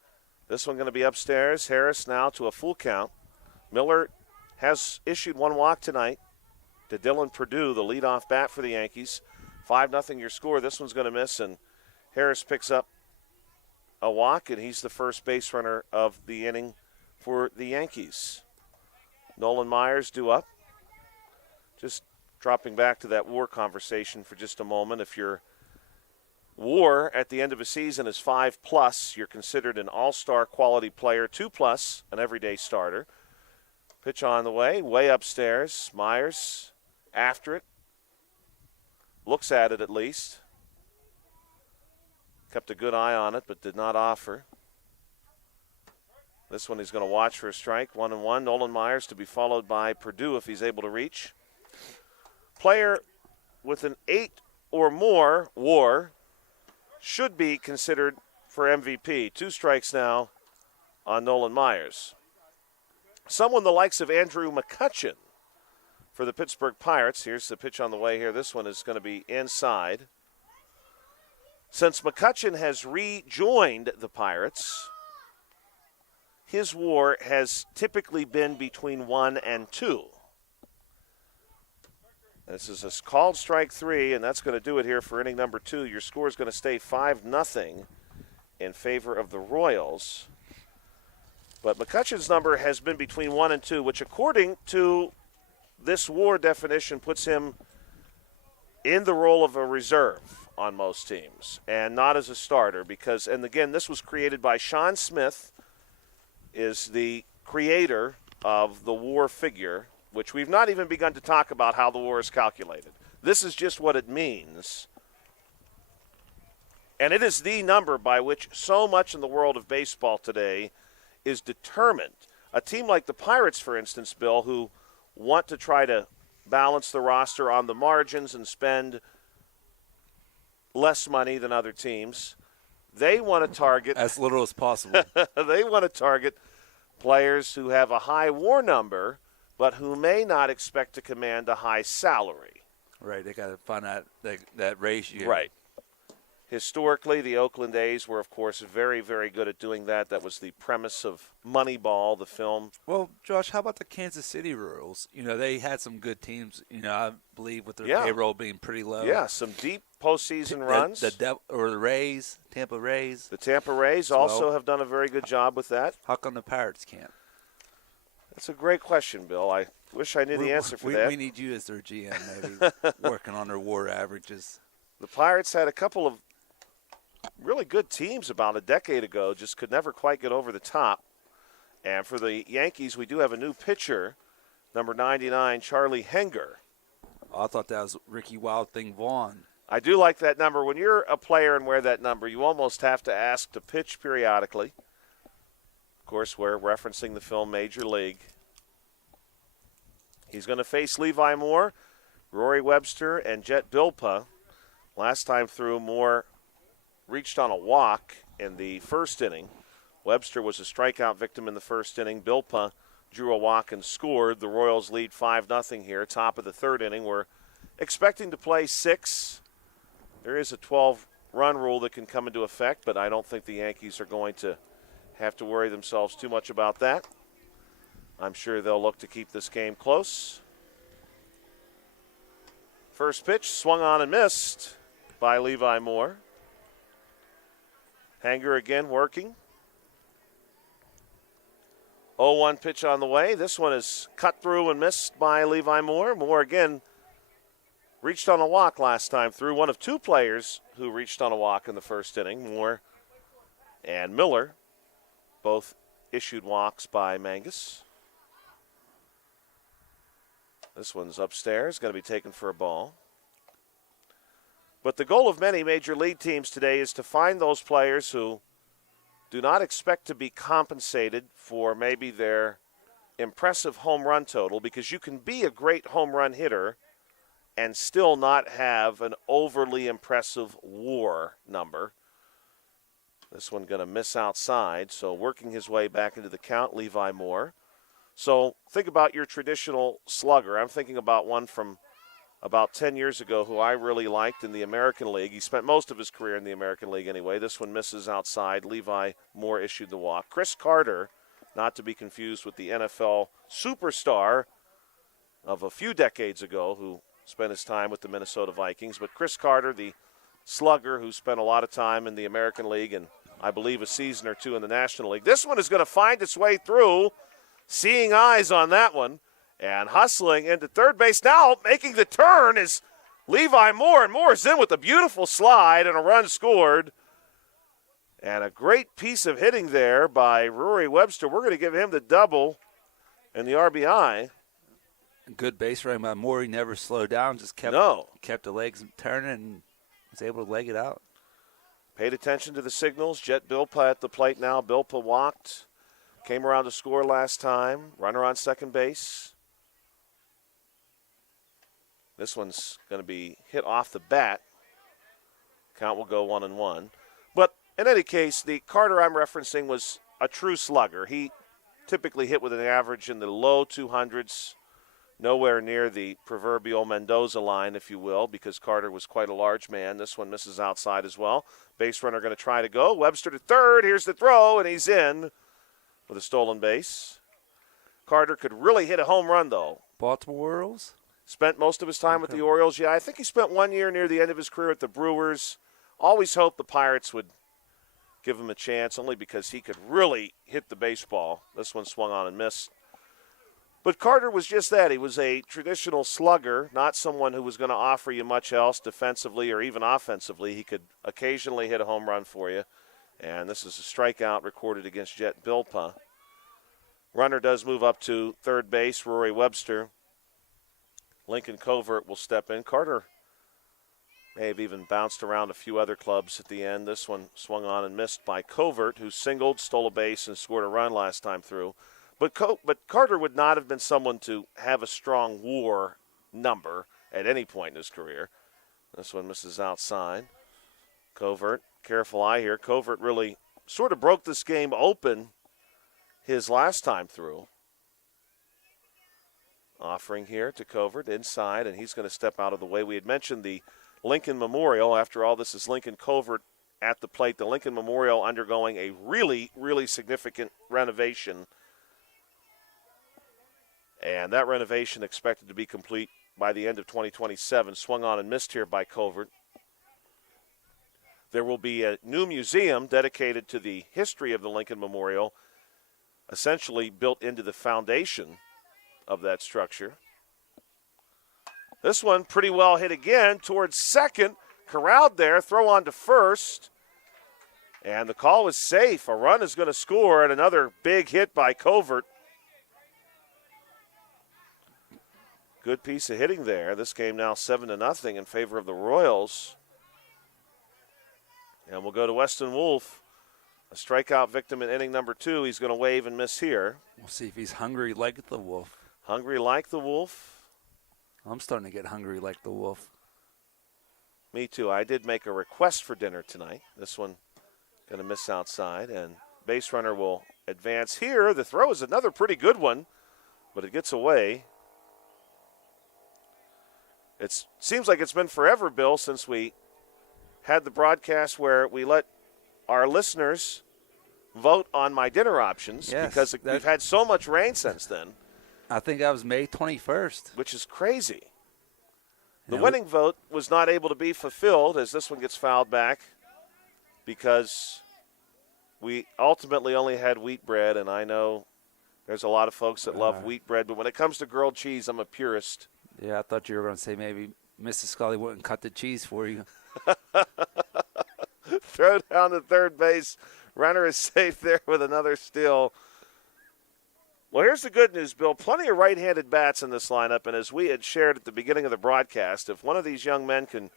This one going to be upstairs. Harris now to a full count. Miller has issued 1 walk tonight to Dylan Perdue, the leadoff bat for the Yankees. 5-0 your score. This one's going to miss, and Harris picks up a walk, and he's the first base runner of the inning for the Yankees. Nolan Myers due up. Just dropping back to that WAR conversation for just a moment. If your WAR at the end of a season is 5+, you're considered an all-star quality player. 2+, an everyday starter. Pitch on the way upstairs. Myers after it. Looks at it at least. Kept a good eye on it, but did not offer. This one he's going to watch for a strike. 1-1. Nolan Myers to be followed by Perdue if he's able to reach. Player with an 8 or more WAR should be considered for MVP. 2 strikes now on Nolan Myers. Someone the likes of Andrew McCutchen for the Pittsburgh Pirates. Here's the pitch on the way here. This one is going to be inside. Since McCutchen has rejoined the Pirates, his WAR has typically been between 1 and 2. This is a called strike 3, and that's going to do it here for inning number 2. Your score is going to stay 5-0 in favor of the Royals. But McCutchen's number has been between 1 and 2, which according to this WAR definition puts him in the role of a reserve on most teams and not as a starter because, and again, this was created by Sean Smith, is the creator of the WAR figure, which we've not even begun to talk about how the WAR is calculated. This is just what it means. And it is the number by which so much in the world of baseball today is determined. A team like the Pirates, for instance, Bill, who want to try to balance the roster on the margins and spend less money than other teams, they want to target as little as possible. They want to target players who have a high WAR number but who may not expect to command a high salary. Right, they got to find that ratio. Right. Historically, the Oakland A's were, of course, very, very good at doing that. That was the premise of Moneyball, the film. Well, Josh, how about the Kansas City Royals? You know, they had some good teams, I believe, with their payroll being pretty low. Yeah, some deep postseason runs. The Rays, Tampa Rays. The Tampa Rays also have done a very good job with that. How come the Pirates can't? That's a great question, Bill. I wish I knew the answer for that. We need you as their GM, maybe, working on their WAR averages. The Pirates had a couple of really good teams about a decade ago, just could never quite get over the top. And for the Yankees, we do have a new pitcher, number 99, Charlie Henger. Oh, I thought that was Ricky Wild Thing Vaughn. I do like that number. When you're a player and wear that number, you almost have to ask to pitch periodically. Of course, we're referencing the film Major League. He's going to face Levi Moore, Rory Webster, and Jet Bilpa. Last time through, Moore reached on a walk in the first inning. Webster was a strikeout victim in the first inning. Bilpa drew a walk and scored. The Royals lead 5-0 here, top of the third inning. We're expecting to play 6. There is a 12-run rule that can come into effect, but I don't think the Yankees are going to have to worry themselves too much about that. I'm sure they'll look to keep this game close. First pitch swung on and missed by Levi Moore. Hanger again working. 0-1 pitch on the way. This one is cut through and missed by Levi Moore. Moore again reached on a walk last time through. One of 2 players who reached on a walk in the first inning. Moore and Miller both issued walks by Mangus. This one's upstairs, going to be taken for a ball. But the goal of many major league teams today is to find those players who do not expect to be compensated for maybe their impressive home run total, because you can be a great home run hitter and still not have an overly impressive WAR number. This one going to miss outside, so working his way back into the count, Levi Moore. So think about your traditional slugger. I'm thinking about one from about 10 years ago who I really liked in the American League. He spent most of his career in the American League anyway. This one misses outside. Levi Moore issued the walk. Chris Carter, not to be confused with the NFL superstar of a few decades ago who spent his time with the Minnesota Vikings. But Chris Carter, the slugger who spent a lot of time in the American League and I believe a season or two in the National League. This one is going to find its way through. Seeing eyes on that one. And hustling into third base now, making the turn is Levi Moore. And Moore's in with a beautiful slide and a run scored. And a great piece of hitting there by Rory Webster. We're going to give him the double and the RBI. Good base running by Moore. He never slowed down, just kept the legs turning and was able to leg it out. Paid attention to the signals. Jet Bilpa at the plate now. Bilpa walked. Came around to score last time. Runner on second base. This one's going to be hit off the bat. Count will go 1-1. But in any case, the Carter I'm referencing was a true slugger. He typically hit with an average in the low 200s, nowhere near the proverbial Mendoza line, if you will, because Carter was quite a large man. This one misses outside as well. Base runner going to try to go. Webster to third. Here's the throw, and he's in with a stolen base. Carter could really hit a home run, though. Baltimore Orioles? Spent most of his time with the Orioles. Yeah, I think he spent 1 year near the end of his career at the Brewers. Always hoped the Pirates would give him a chance, only because he could really hit the baseball. This one swung on and missed. But Carter was just that. He was a traditional slugger, not someone who was going to offer you much else defensively or even offensively. He could occasionally hit a home run for you. And this is a strikeout recorded against Jet Bilpa. Runner does move up to third base, Rory Webster. Lincoln Covert will step in. Carter may have even bounced around a few other clubs at the end. This one swung on and missed by Covert, who singled, stole a base, and scored a run last time through. But Carter would not have been someone to have a strong WAR number at any point in his career. This one misses outside. Covert, careful eye here. Covert really sort of broke this game open his last time through. Offering here to Covert inside, and he's going to step out of the way. We had mentioned the Lincoln Memorial. After all, this is Lincoln Covert at the plate. The Lincoln Memorial undergoing a really, really significant renovation. And that renovation expected to be complete by the end of 2027. Swung on and missed here by Covert. There will be a new museum dedicated to the history of the Lincoln Memorial, essentially built into the foundation of that structure. This one pretty well hit again towards second. Corralled there, throw on to first. And the call was safe. A run is going to score, and another big hit by Covert. Good piece of hitting there. This game now 7-0 in favor of the Royals. And we'll go to Weston Wolf, a strikeout victim in inning number 2. He's going to wave and miss here. We'll see if he's hungry like the Wolf. Hungry like the Wolf. I'm starting to get hungry like the Wolf. Me too. I did make a request for dinner tonight. This one going to miss outside, and base runner will advance here. The throw is another pretty good one, but it gets away. It seems like it's been forever, Bill, since we had the broadcast where we let our listeners vote on my dinner options, because we've had so much rain since then. I think that was May 21st. Which is crazy. The winning vote was not able to be fulfilled as this one gets fouled back because we ultimately only had wheat bread, and I know there's a lot of folks that love wheat bread, but when it comes to grilled cheese, I'm a purist. Yeah, I thought you were going to say maybe Mrs. Scully wouldn't cut the cheese for you. Throw down to third base. Runner is safe there with another steal. Well, here's the good news, Bill. Plenty of right-handed bats in this lineup, and as we had shared at the beginning of the broadcast, if one of these young men can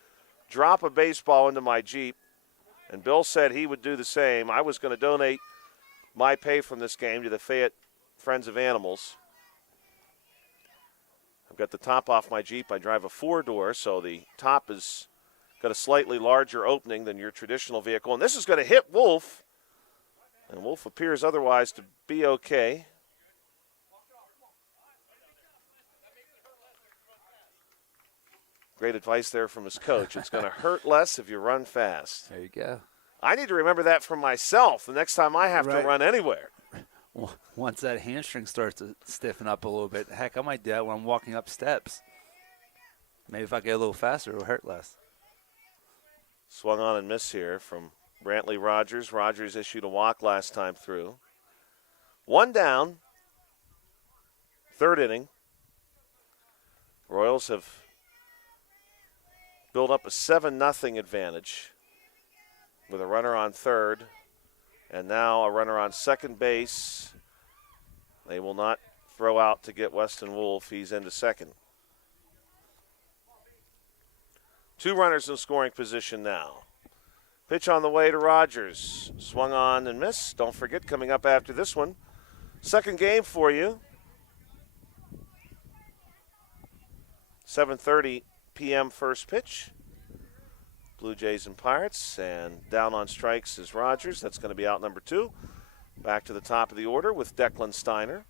drop a baseball into my Jeep, and Bill said he would do the same, I was going to donate my pay from this game to the Fayette Friends of Animals. got the top off my Jeep. I drive a 4-door, so the top is got a slightly larger opening than your traditional vehicle. And this is going to hit Wolf. And Wolf appears otherwise to be okay. Great advice there from his coach. It's going to hurt less if you run fast. There you go. I need to remember that for myself the next time I have to run anywhere. Once that hamstring starts to stiffen up a little bit, heck, I might do that when I'm walking up steps. Maybe if I get a little faster, it'll hurt less. Swung on and missed here from Brantley Rogers. Rogers issued a walk last time through. 1 down. 3rd inning. Royals have built up a 7-0 advantage with a runner on 3rd and now a runner on 2nd base. They will not throw out to get Weston Wolf. He's into 2nd. 2 runners in scoring position now. Pitch on the way to Rogers. Swung on and missed. Don't forget, coming up after this one, 2nd game for you. 7:30 p.m. first pitch. Blue Jays and Pirates, and down on strikes is Rogers. That's going to be out number 2. Back to the top of the order with Declan Steiner.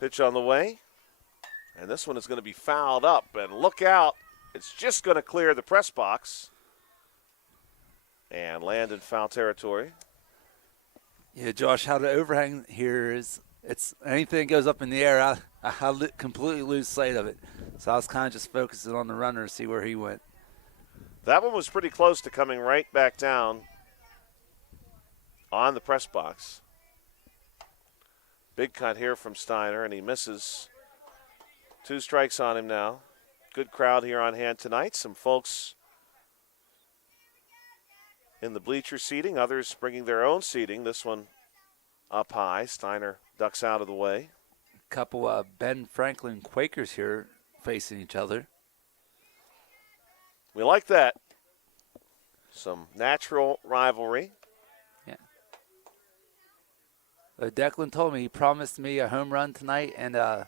Pitch on the way, and this one is going to be fouled up, and look out. It's just going to clear the press box and land in foul territory. Yeah, Josh, how the overhang here is, it's anything goes up in the air, I completely lose sight of it. So I was kind of just focusing on the runner to see where he went. That one was pretty close to coming right back down on the press box. Big cut here from Steiner, and he misses. 2 strikes on him now. Good crowd here on hand tonight. Some folks in the bleacher seating, others bringing their own seating. This one up high. Steiner ducks out of the way. A couple Ben Franklin Quakers here facing each other. We like that. Some natural rivalry. Yeah. Declan told me he promised me a home run tonight, and I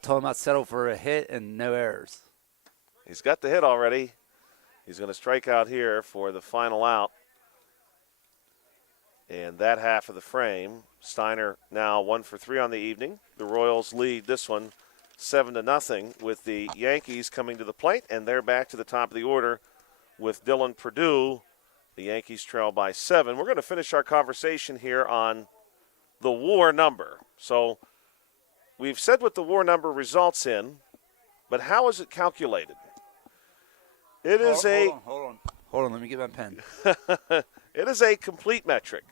told him I'd settle for a hit and no errors. He's got the hit already. He's going to strike out here for the final out. And that half of the frame. Steiner now 1 for 3 on the evening. The Royals lead this one 7-0 with the Yankees coming to the plate, and they're back to the top of the order with Dylan Perdue. The Yankees trail by 7. We're going to finish our conversation here on the WAR number. So we've said what the WAR number results in, but how is it calculated? It is Hold on, let me get my pen. It is a complete metric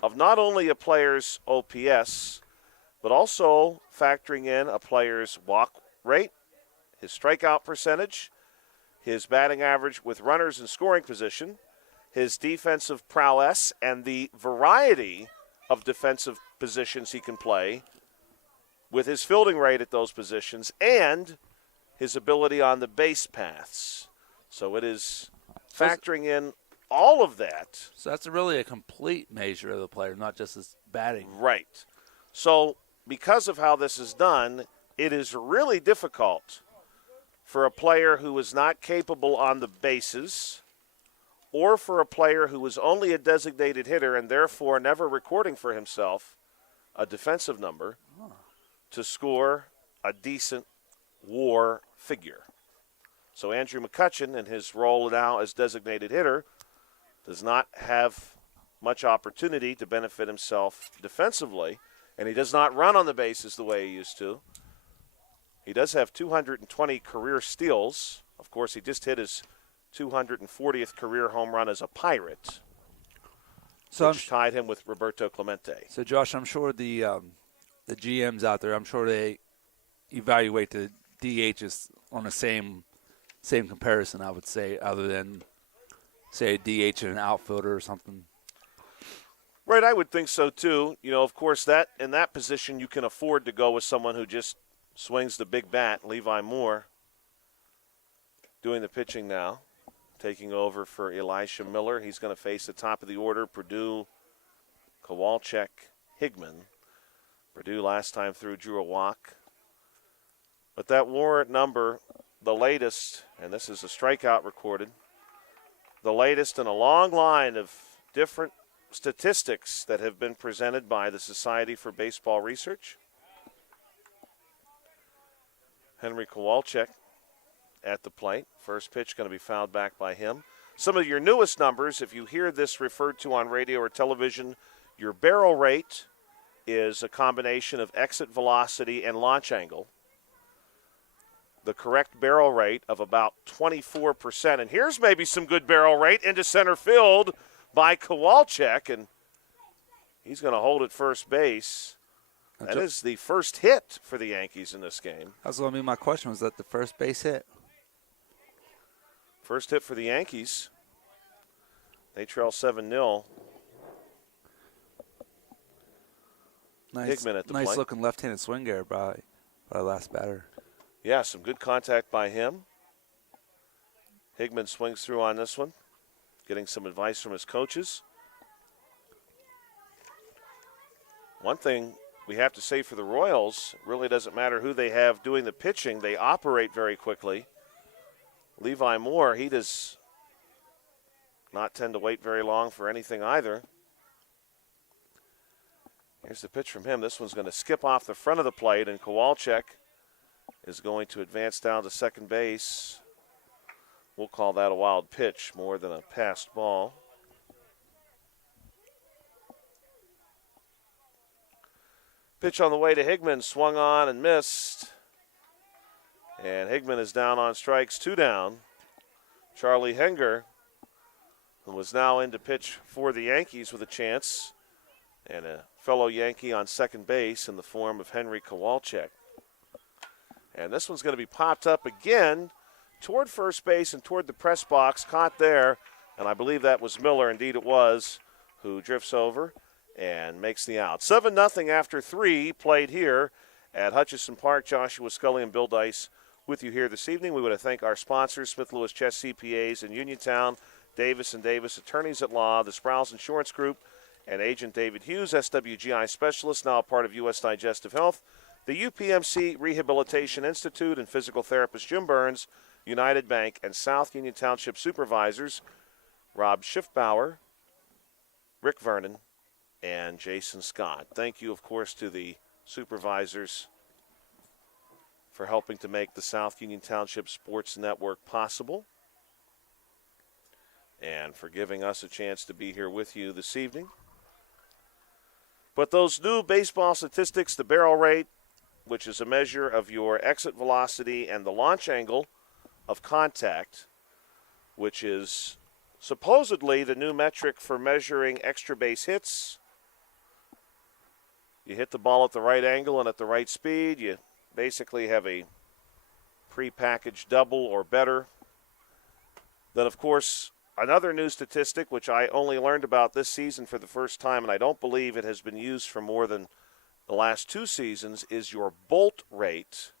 of not only a player's OPS, but also factoring in a player's walk rate, his strikeout percentage, his batting average with runners in scoring position, his defensive prowess, and the variety of defensive positions he can play with his fielding rate at those positions and his ability on the base paths. So it is factoring in all of that. So that's really a complete measure of the player, not just his batting. Right. So because of how this is done, it is really difficult for a player who is not capable on the bases or for a player who is only a designated hitter and therefore never recording for himself a defensive number to score a decent WAR figure. So Andrew McCutchen, in his role now as designated hitter, does not have much opportunity to benefit himself defensively, and he does not run on the bases the way he used to. He does have 220 career steals. Of course, he just hit his 240th career home run as a Pirate, which tied him with Roberto Clemente. So, Josh, I'm sure the GMs out there, I'm sure they evaluate the DHs on the same comparison, I would say, other than, say, a DH and an outfielder or something. Right, I would think so, too. You know, of course, that in that position, you can afford to go with someone who just swings the big bat, Levi Moore. doing the pitching now, taking over for Elisha Miller. He's going to face the top of the order, Purdue, Kowalczyk, Higman. Purdue last time through drew a walk. But that warrant number, the latest, and this is a strikeout recorded, the latest in a long line of different statistics that have been presented by the Society for Baseball Research. Henry Kowalczyk at the plate. First pitch going to be fouled back by him. Some of your newest numbers, if you hear this referred to on radio or television, your barrel rate is a combination of exit velocity and launch angle. The correct barrel rate of about 24%. And here's maybe some good barrel rate into center field by Kowalczyk, and he's going to hold at first base. That is the first hit for the Yankees in this game. That was going to be my question. Was that the first base hit? First hit for the Yankees. They trail 7-0. Higman at the plate. Nice looking left-handed swing there by last batter. Yeah, some good contact by him. Higman swings through on this one, getting some advice from his coaches. One thing we have to say for the Royals, it really doesn't matter who they have doing the pitching. They operate very quickly. Levi Moore, he does not tend to wait very long for anything either. Here's the pitch from him. This one's going to skip off the front of the plate, and Kowalczyk is going to advance down to second base. We'll call that a wild pitch more than a passed ball. Pitch on the way to Higman, swung on and missed. And Higman is down on strikes, 2 down. Charlie Henger, who was now in to pitch for the Yankees with a chance, and a fellow Yankee on second base in the form of Henry Kowalczyk. And this one's going to be popped up again toward first base and toward the press box, caught there, and I believe that was Miller, indeed it was, who drifts over and makes the out. 7-0 after 3 played here at Hutchison Park. Joshua Scully and Bill Dice with you here this evening. We want to thank our sponsors, Smith Lewis Chess CPAs in Uniontown, Davis & Davis Attorneys at Law, the Sprouse Insurance Group, and Agent David Hughes, SWGI Specialist, now a part of U.S. Digestive Health, the UPMC Rehabilitation Institute, and physical therapist Jim Burns, United Bank, and South Union Township Supervisors Rob Schiffbauer, Rick Vernon, and Jason Scott. Thank you, of course, to the supervisors for helping to make the South Union Township Sports Network possible and for giving us a chance to be here with you this evening. But those new baseball statistics, the barrel rate, which is a measure of your exit velocity, and the launch angle of contact, which is supposedly the new metric for measuring extra base hits. You hit the ball at the right angle and at the right speed, you basically have a prepackaged double or better. Then, of course, another new statistic, which I only learned about this season for the first time, and I don't believe it has been used for more than the last 2 seasons, is your bolt rate,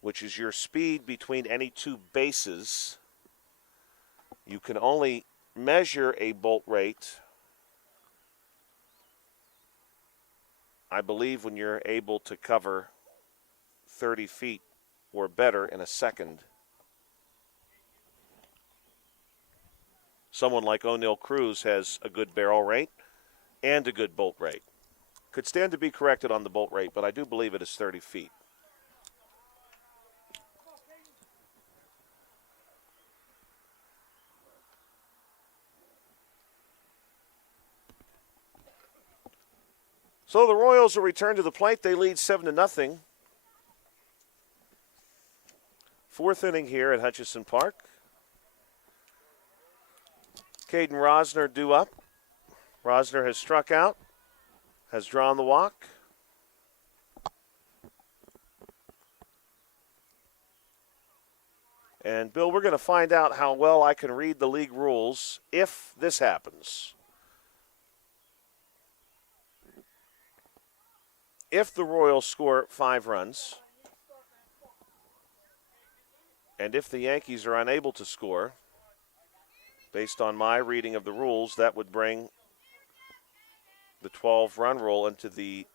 which is your speed between any 2 bases. You can only measure a bolt rate, I believe, when you're able to cover 30 feet or better in a second. Someone like O'Neill Cruz has a good barrel rate and a good bolt rate. Could stand to be corrected on the bolt rate, but I do believe it is 30 feet. So the Royals will return to the plate. They lead 7-0. 4th inning here at Hutchison Park. Caden Rosner due up. Rosner has struck out, has drawn the walk. And, Bill, we're going to find out how well I can read the league rules if this happens. If the Royals score 5 runs And if the Yankees are unable to score, based on my reading of the rules, that would bring the 12-run rule into the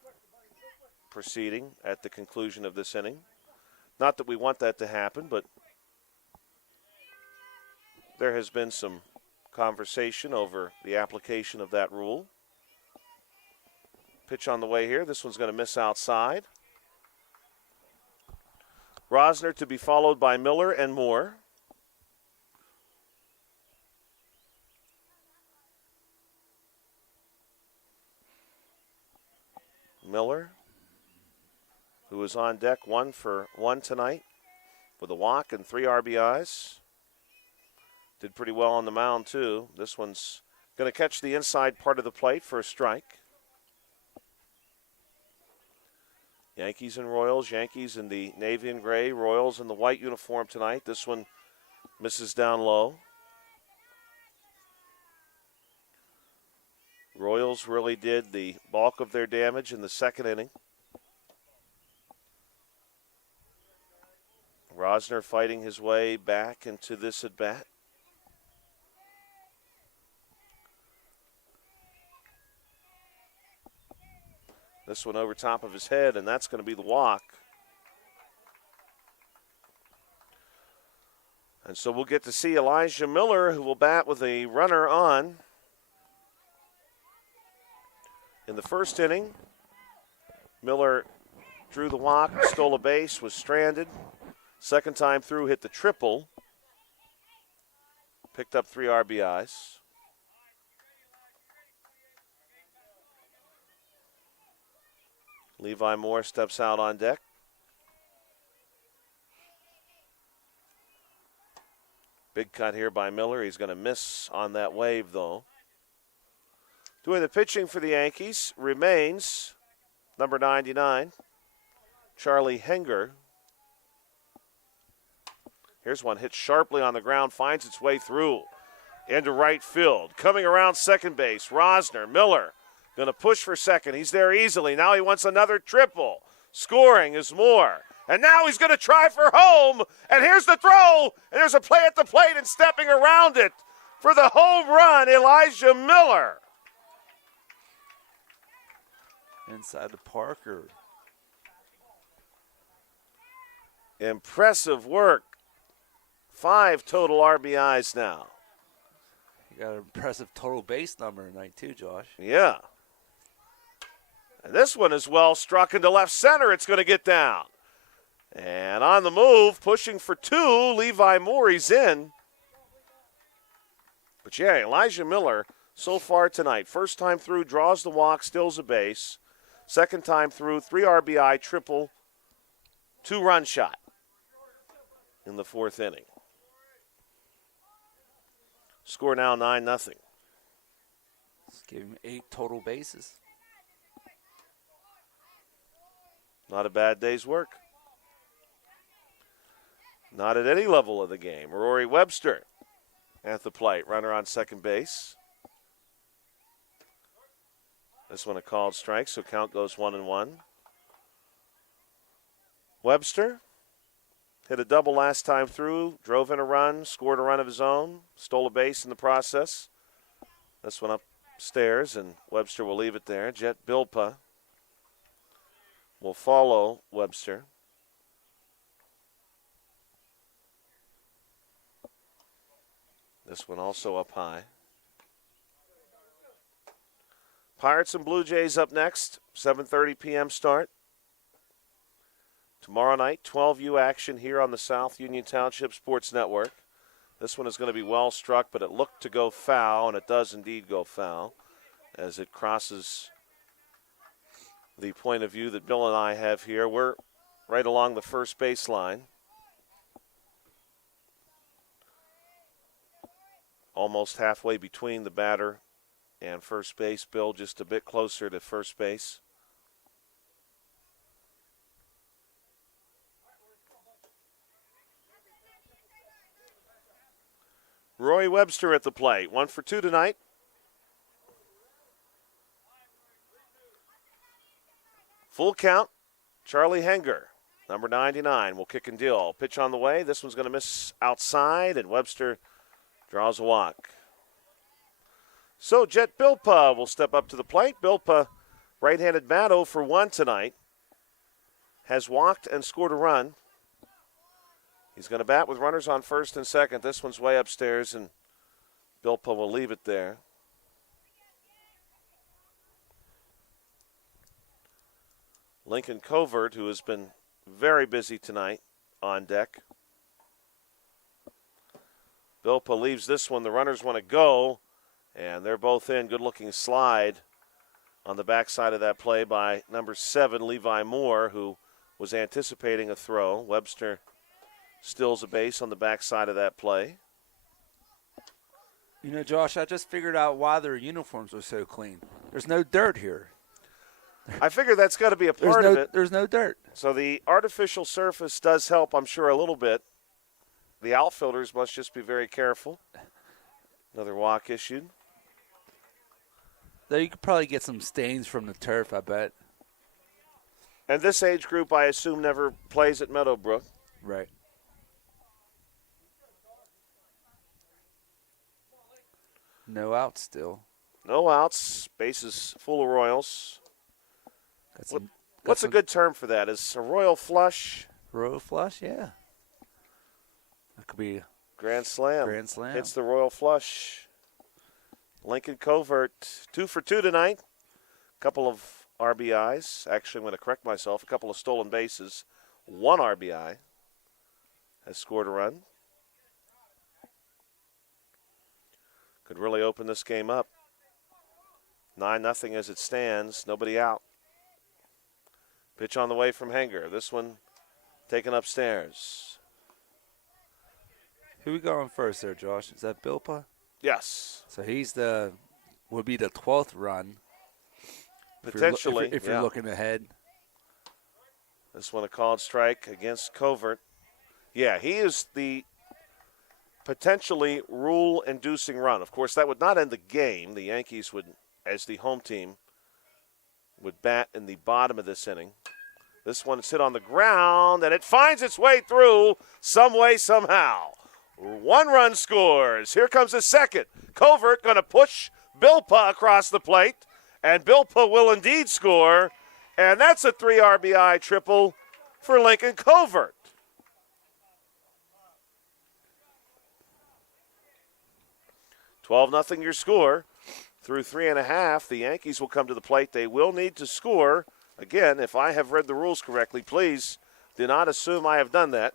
proceeding at the conclusion of this inning. Not that we want that to happen, but there has been some conversation over the application of that rule. Pitch on the way here. This one's going to miss outside. Rosner to be followed by Miller and Moore. Miller, who is on deck 1 for 1 tonight with a walk and 3 RBIs. Did pretty well on the mound, too. This one's going to catch the inside part of the plate for a strike. Yankees and Royals. Yankees in the navy and gray. Royals in the white uniform tonight. This one misses down low. Royals really did the bulk of their damage in the second inning. Rosner fighting his way back into this at-bat. This one over top of his head, and that's going to be the walk. And so we'll get to see Elijah Miller, who will bat with a runner on. In the first inning, Miller drew the walk, stole a base, was stranded. Second time through, hit the triple. Picked up 3 RBIs. Levi Moore steps out on deck. Big cut here by Miller. He's going to miss on that wave, though. Doing the pitching for the Yankees remains number 99, Charlie Henger. Here's one hit sharply on the ground, finds its way through into right field. Coming around second base, Rosner, Miller. Going to push for second. He's there easily. Now he wants another triple. Scoring is Moore. And now he's going to try for home. And here's the throw. And there's a play at the plate and stepping around it for the home run, Elijah Miller. Inside the Parker. Impressive work. 5 total RBIs now. You got an impressive total base number tonight, too, Josh. Yeah. And this one is well struck into left center. It's going to get down. And on the move, pushing for 2, Levi Moore, he's in. But yeah, Elijah Miller, so far tonight, first time through, draws the walk, steals a base. Second time through, 3 RBI, triple, 2-run shot in the 4th inning. Score now 9-0. Let's give him 8 total bases. Not a bad day's work. Not at any level of the game. Rory Webster at the plate. Runner on second base. This one a called strike, so count goes 1-1. Webster hit a double last time through, drove in a run, scored a run of his own, stole a base in the process. This one upstairs, and Webster will leave it there. Jet Bilpa will follow Webster. This one also up high. Pirates and Blue Jays up next, 7:30 p.m. start. Tomorrow night, 12U action here on the South Union Township Sports Network. This one is going to be well struck, but it looked to go foul, and it does indeed go foul as it crosses the point of view that Bill and I have here. We're right along the first baseline. Almost halfway between the batter and first base. Bill just a bit closer to first base. Roy Webster at the plate. 1 for 2 tonight. Full count. Charlie Henger Number 99 will kick and deal. Pitch on the way. This one's going to miss outside, and Webster draws a walk. So Jet Bilpa will step up to the plate. Bilpa, right-handed bat, 0 for 1 tonight. Has walked and scored a run. He's going to bat with runners on first and second. This one's way upstairs, and Bilpa will leave it there. Lincoln Covert, who has been very busy tonight, on deck. Bilpa leaves this one. The runners want to go, and they're both in. Good-looking slide on the backside of that play by number 7, Levi Moore, who was anticipating a throw. Webster steals a base on the backside of that play. You know, Josh, I just figured out why their uniforms are so clean. There's no dirt here. I figure that's got to be a part of it. There's no dirt. So the artificial surface does help, I'm sure, a little bit. The outfielders must just be very careful. Another walk issued. Though you could probably get some stains from the turf, I bet. And this age group, I assume, never plays at Meadowbrook. Right. No outs still. No outs. Bases full of Royals. What's a good term for that? Is a Royal flush? Royal flush, yeah. That could be Grand Slam. Grand Slam. It's the Royal flush. Lincoln Covert, 2 for 2 tonight. Couple of RBIs. Actually, I'm going to correct myself. A couple of stolen bases. 1 RBI. Has scored a run. Could really open this game up. 9-0 as it stands. Nobody out. Pitch on the way from Henger. This one taken upstairs. Who we going first there, Josh? Is that Bilpa? Yes. So he's would be the 12th run. Potentially. If you're looking ahead. This one a called strike against Covert. Yeah, he is the potentially rule-inducing run. Of course, that would not end the game. The Yankees would, as the home team, would bat in the bottom of this inning. This one's hit on the ground, and it finds its way through some way, somehow. 1 run scores. Here comes the second. Covert going to push Bilpa across the plate, and Bilpa will indeed score, and that's a 3 RBI triple for Lincoln Covert. $12-0 your score. Through 3.5, the Yankees will come to the plate. They will need to score. Again, if I have read the rules correctly, please do not assume I have done that.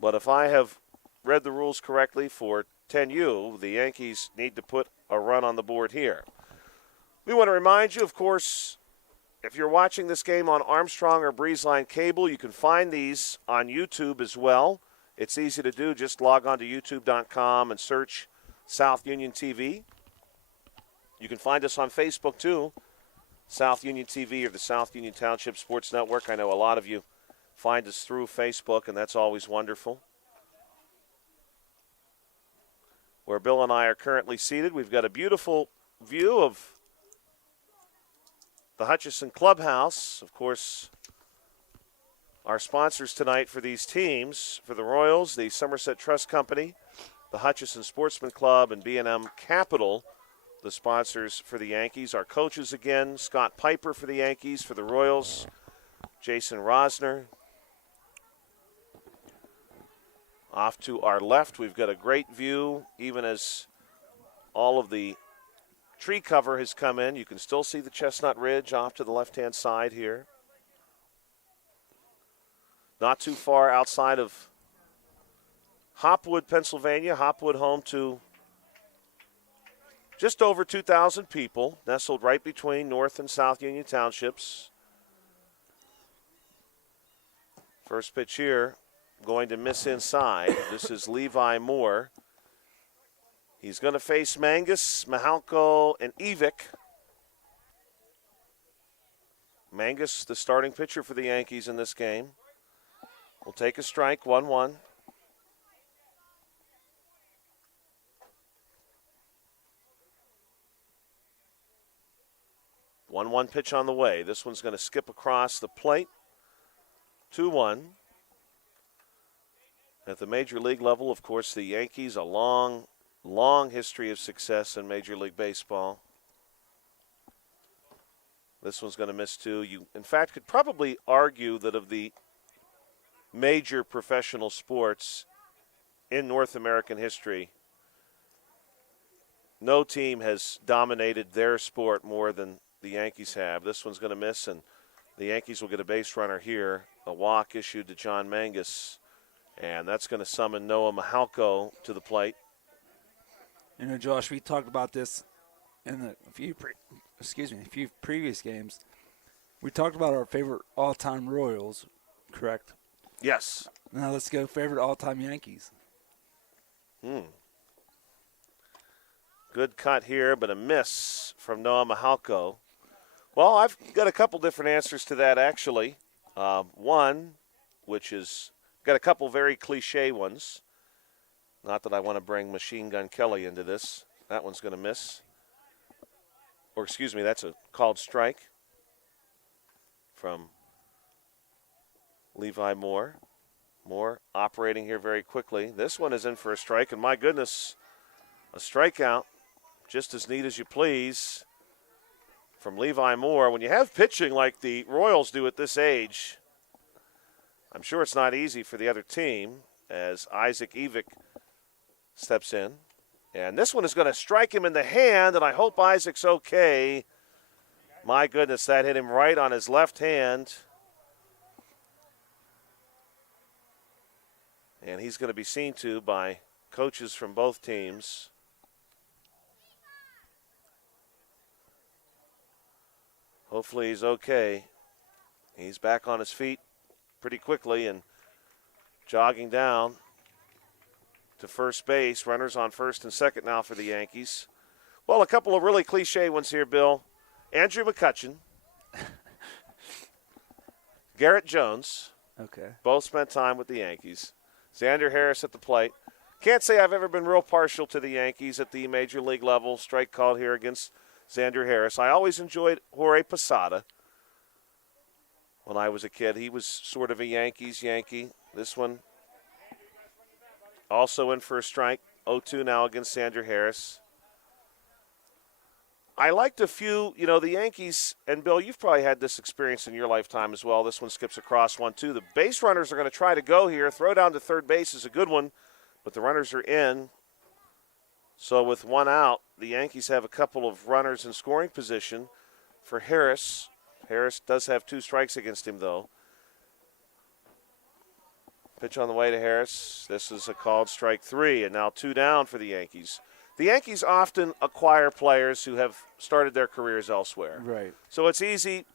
But if I have read the rules correctly for 10U, the Yankees need to put a run on the board here. We want to remind you, of course, if you're watching this game on Armstrong or Breezeline Cable, you can find these on YouTube as well. It's easy to do. Just log on to youtube.com and search South Union TV. You can find us on Facebook, too, South Union TV or the South Union Township Sports Network. I know a lot of you find us through Facebook, and that's always wonderful. Where Bill and I are currently seated, we've got a beautiful view of the Hutchison Clubhouse. Of course, our sponsors tonight for these teams, for the Royals, the Somerset Trust Company, the Hutchison Sportsman Club, and B&M Capital, the sponsors for the Yankees. Our coaches again, Scott Piper for the Yankees, for the Royals, Jason Rosner. Off to our left, we've got a great view, even as all of the tree cover has come in. You can still see the Chestnut Ridge off to the left-hand side here. Not too far outside of Hopwood, Pennsylvania. Hopwood home to just over 2,000 people, nestled right between North and South Union Townships. First pitch here, going to miss inside. This is Levi Moore. He's going to face Mangus, Mahalko, and Evick. Mangus, the starting pitcher for the Yankees in this game, will take a strike, 1-1. One pitch on the way. This one's going to skip across the plate. 2-1. At the major league level, of course, the Yankees, a long, long history of success in Major League Baseball. This one's going to miss too. You, in fact, could probably argue that of the major professional sports in North American history, no team has dominated their sport more than the Yankees have. This one's going to miss, and the Yankees will get a base runner here. A walk issued to John Mangus, and that's going to summon Noah Mihalko to the plate. You know, Josh, we talked about this in a few previous games. We talked about our favorite all-time Royals, correct? Yes. Now let's go favorite all-time Yankees. Good cut here, but a miss from Noah Mihalko. Well, I've got a couple different answers to that, actually. One, which is, got a couple very cliche ones. Not that I want to bring Machine Gun Kelly into this. That one's going to miss. Or, excuse me, that's a called strike from Levi Moore. Moore operating here very quickly. This one is in for a strike, and my goodness, a strikeout, just as neat as you please, from Levi Moore. When you have pitching like the Royals do at this age, I'm sure it's not easy for the other team as Isaac Evick steps in. And this one is going to strike him in the hand, and I hope Isaac's okay. My goodness, that hit him right on his left hand. And he's going to be seen to by coaches from both teams. Hopefully he's okay. He's back on his feet pretty quickly and jogging down to first base. Runners on first and second now for the Yankees. Well, a couple of really cliche ones here, Bill. Andrew McCutchen. Garrett Jones. Okay. Both spent time with the Yankees. Xander Harris at the plate. Can't say I've ever been real partial to the Yankees at the major league level. Strike called here against Xander Harris. I always enjoyed Jorge Posada. When I was a kid, he was sort of a Yankees Yankee. This one also in for a strike. 0-2 now against Xander Harris. I liked a few, the Yankees, and Bill, you've probably had this experience in your lifetime as well. This one skips across 1-2. The base runners are going to try to go here. Throw down to third base is a good one, but the runners are in. So with one out, the Yankees have a couple of runners in scoring position for Harris. Harris does have 2 strikes against him, though. Pitch on the way to Harris. This is a called strike 3, and now 2 down for the Yankees. The Yankees often acquire players who have started their careers elsewhere. Right. So it's easy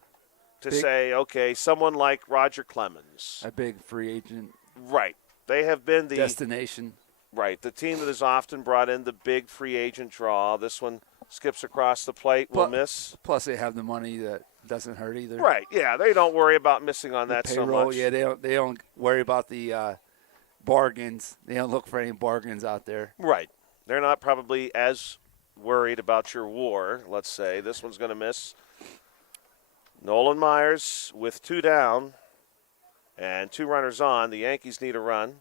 to say, okay, someone like Roger Clemens. A big free agent. Right. They have been the destination. Right. The team that has often brought in the big free agent draw. This one skips across the plate, will miss. Plus they have the money that doesn't hurt either. Right. Yeah, they don't worry about missing on that payroll, so much. Yeah, they don't worry about the bargains. They don't look for any bargains out there. Right. They're not probably as worried about your WAR, let's say. This one's going to miss. Nolan Myers with 2 down and 2 runners on. The Yankees need a run.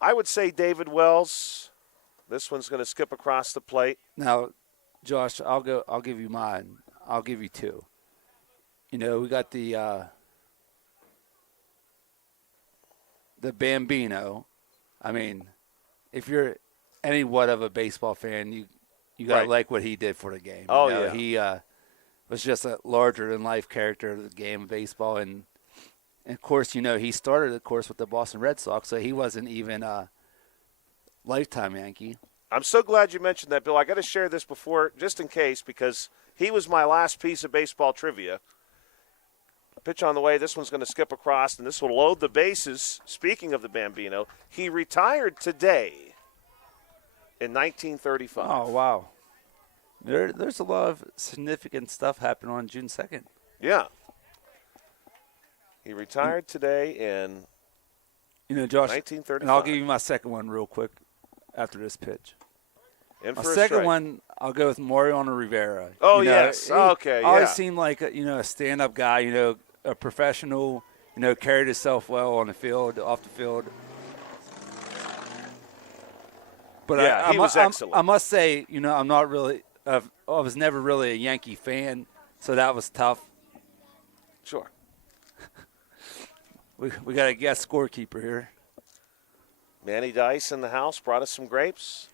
I would say David Wells. This one's going to skip across the plate. Now, Josh, I'll give you mine. I'll give you 2. We got the Bambino. I mean, if you're anyone of a baseball fan, you gotta like what he did for the game. Yeah. He was just a larger-than-life character of the game of baseball, and of course, he started, of course, with the Boston Red Sox, so he wasn't even a lifetime Yankee. I'm so glad you mentioned that, Bill. I got to share this before, just in case, because he was my last piece of baseball trivia. Pitch on the way. This one's going to skip across, and this will load the bases. Speaking of the Bambino, he retired today in 1935. Oh, wow. There's a lot of significant stuff happening on June 2nd. Yeah. He retired today in Josh, 1935. and I'll give you my second one real quick after this pitch. In my for a second strike. one, I'll go with Mariano Rivera. Oh, yes. Okay, Always yeah. seemed like a stand-up guy, a professional. carried himself well on the field, off the field. But yeah, he was excellent. I must say, I'm not really I was never really a Yankee fan, so that was tough. Sure. We got a guest scorekeeper here. Manny Dice in the house brought us some grapes.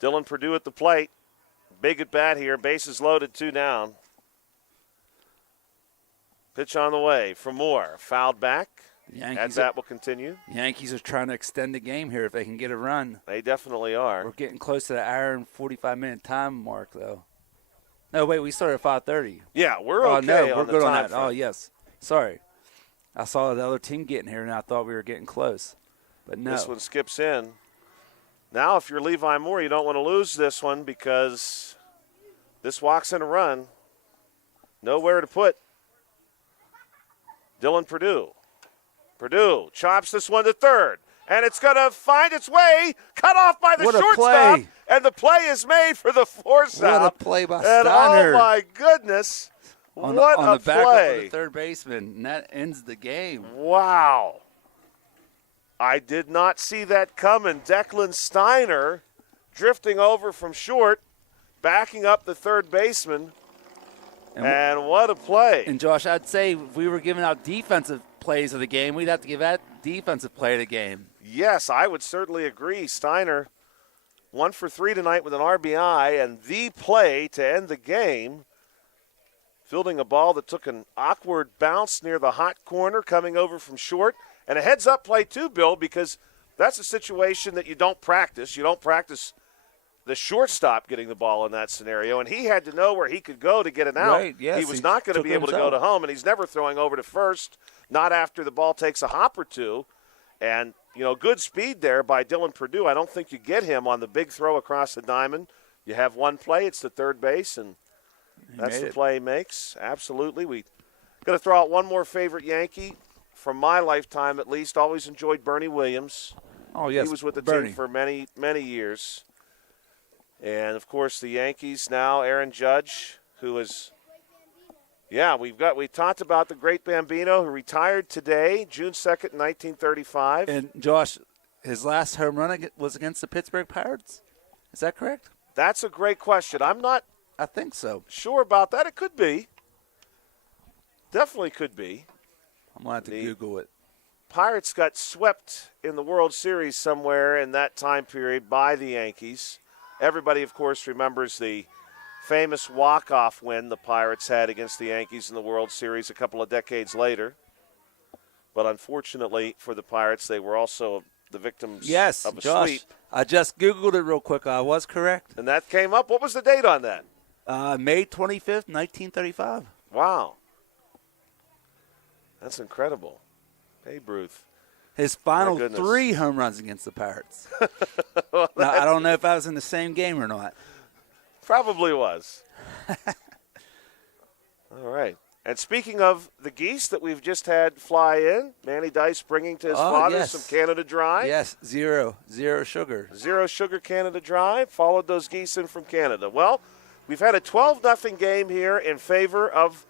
Dylan Perdue at the plate. Big at bat here. Bases loaded, 2 down. Pitch on the way for Moore. Fouled back. At bat will continue. Yankees are trying to extend the game here if they can get a run. They definitely are. We're getting close to the hour and 45-minute time mark, though. No, wait, we started at 5:30. Yeah, we're okay. No, we're on the good time on that. frame. Oh, yes. Sorry. I saw the other team getting here, and I thought we were getting close. But no. This one skips in. Now, if you're Levi Moore, you don't want to lose this one because this walks in a run. Nowhere to put Dylan Perdue. Perdue chops this one to third, and it's going to find its way, cut off by the shortstop, and the play is made for the force out. What a play by And Steiner. oh, my goodness, on what the a back play. of the third baseman, and that ends the game. Wow. I did not see that coming. Declan Steiner drifting over from short, backing up the third baseman, and what a play. And, Josh, I'd say if we were giving out defensive plays of the game, we'd have to give that defensive play of the game. Yes, I would certainly agree. Steiner, 1 for 3 tonight with an RBI, and the play to end the game. Fielding a ball that took an awkward bounce near the hot corner, coming over from short. And a heads-up play too, Bill, because that's a situation that you don't practice. You don't practice the shortstop getting the ball in that scenario, and he had to know where he could go to get an out. Right, yes, he was not going to be able to go to home, and he's never throwing over to first, not after the ball takes a hop or two. And, good speed there by Dylan Perdue. I don't think you get him on the big throw across the diamond. You have one play. It's the third base, and that's the play he makes. Absolutely. We got to throw out one more favorite Yankee. From my lifetime, at least, always enjoyed Bernie Williams. Oh, yes, he was with the Bernie. team for many, many years. And, of course, the Yankees now, Aaron Judge, who is, we talked about the great Bambino who retired today, June 2nd, 1935. And, Josh, his last home run was against the Pittsburgh Pirates? Is that correct? That's a great question. I'm not I think so. Sure about that. It could be. Definitely could be. I'm going to have to Google it. Pirates got swept in the World Series somewhere in that time period by the Yankees. Everybody, of course, remembers the famous walk-off win the Pirates had against the Yankees in the World Series a couple of decades later. But unfortunately for the Pirates, they were also the victims of a sweep. I just Googled it real quick. I was correct. And that came up. What was the date on that? May 25th, 1935. Wow. That's incredible. Babe Ruth. His final 3 home runs against the Pirates. Well, now, I don't know if I was in the same game or not. Probably was. All right. And speaking of the geese that we've just had fly in, Manny Dice bringing to his father some Canada Dry. Yes, zero sugar. Zero sugar Canada Dry. Followed those geese in from Canada. Well, we've had a 12-0 game here in favor of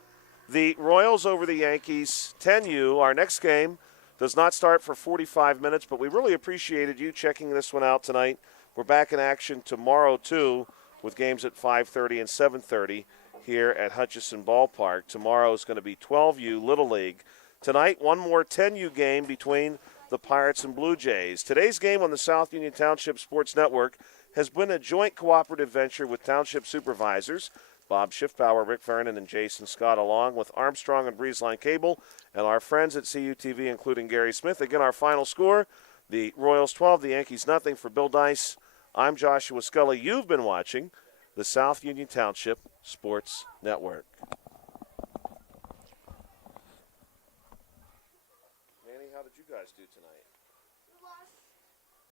the Royals over the Yankees. 10U. Our next game does not start for 45 minutes, but we really appreciated you checking this one out tonight. We're back in action tomorrow, too, with games at 5:30 and 7:30 here at Hutchison Ballpark. Tomorrow is going to be 12U Little League. Tonight, one more 10U game between the Pirates and Blue Jays. Today's game on the South Union Township Sports Network has been a joint cooperative venture with Township Supervisors Bob Schiffbauer, Rick Vernon, and Jason Scott, along with Armstrong and Breezeline Cable, and our friends at CUTV, including Gary Smith. Again, our final score, the Royals 12, the Yankees nothing. For Bill Dice, I'm Joshua Scully. You've been watching the South Union Township Sports Network. Manny, how did you guys do tonight?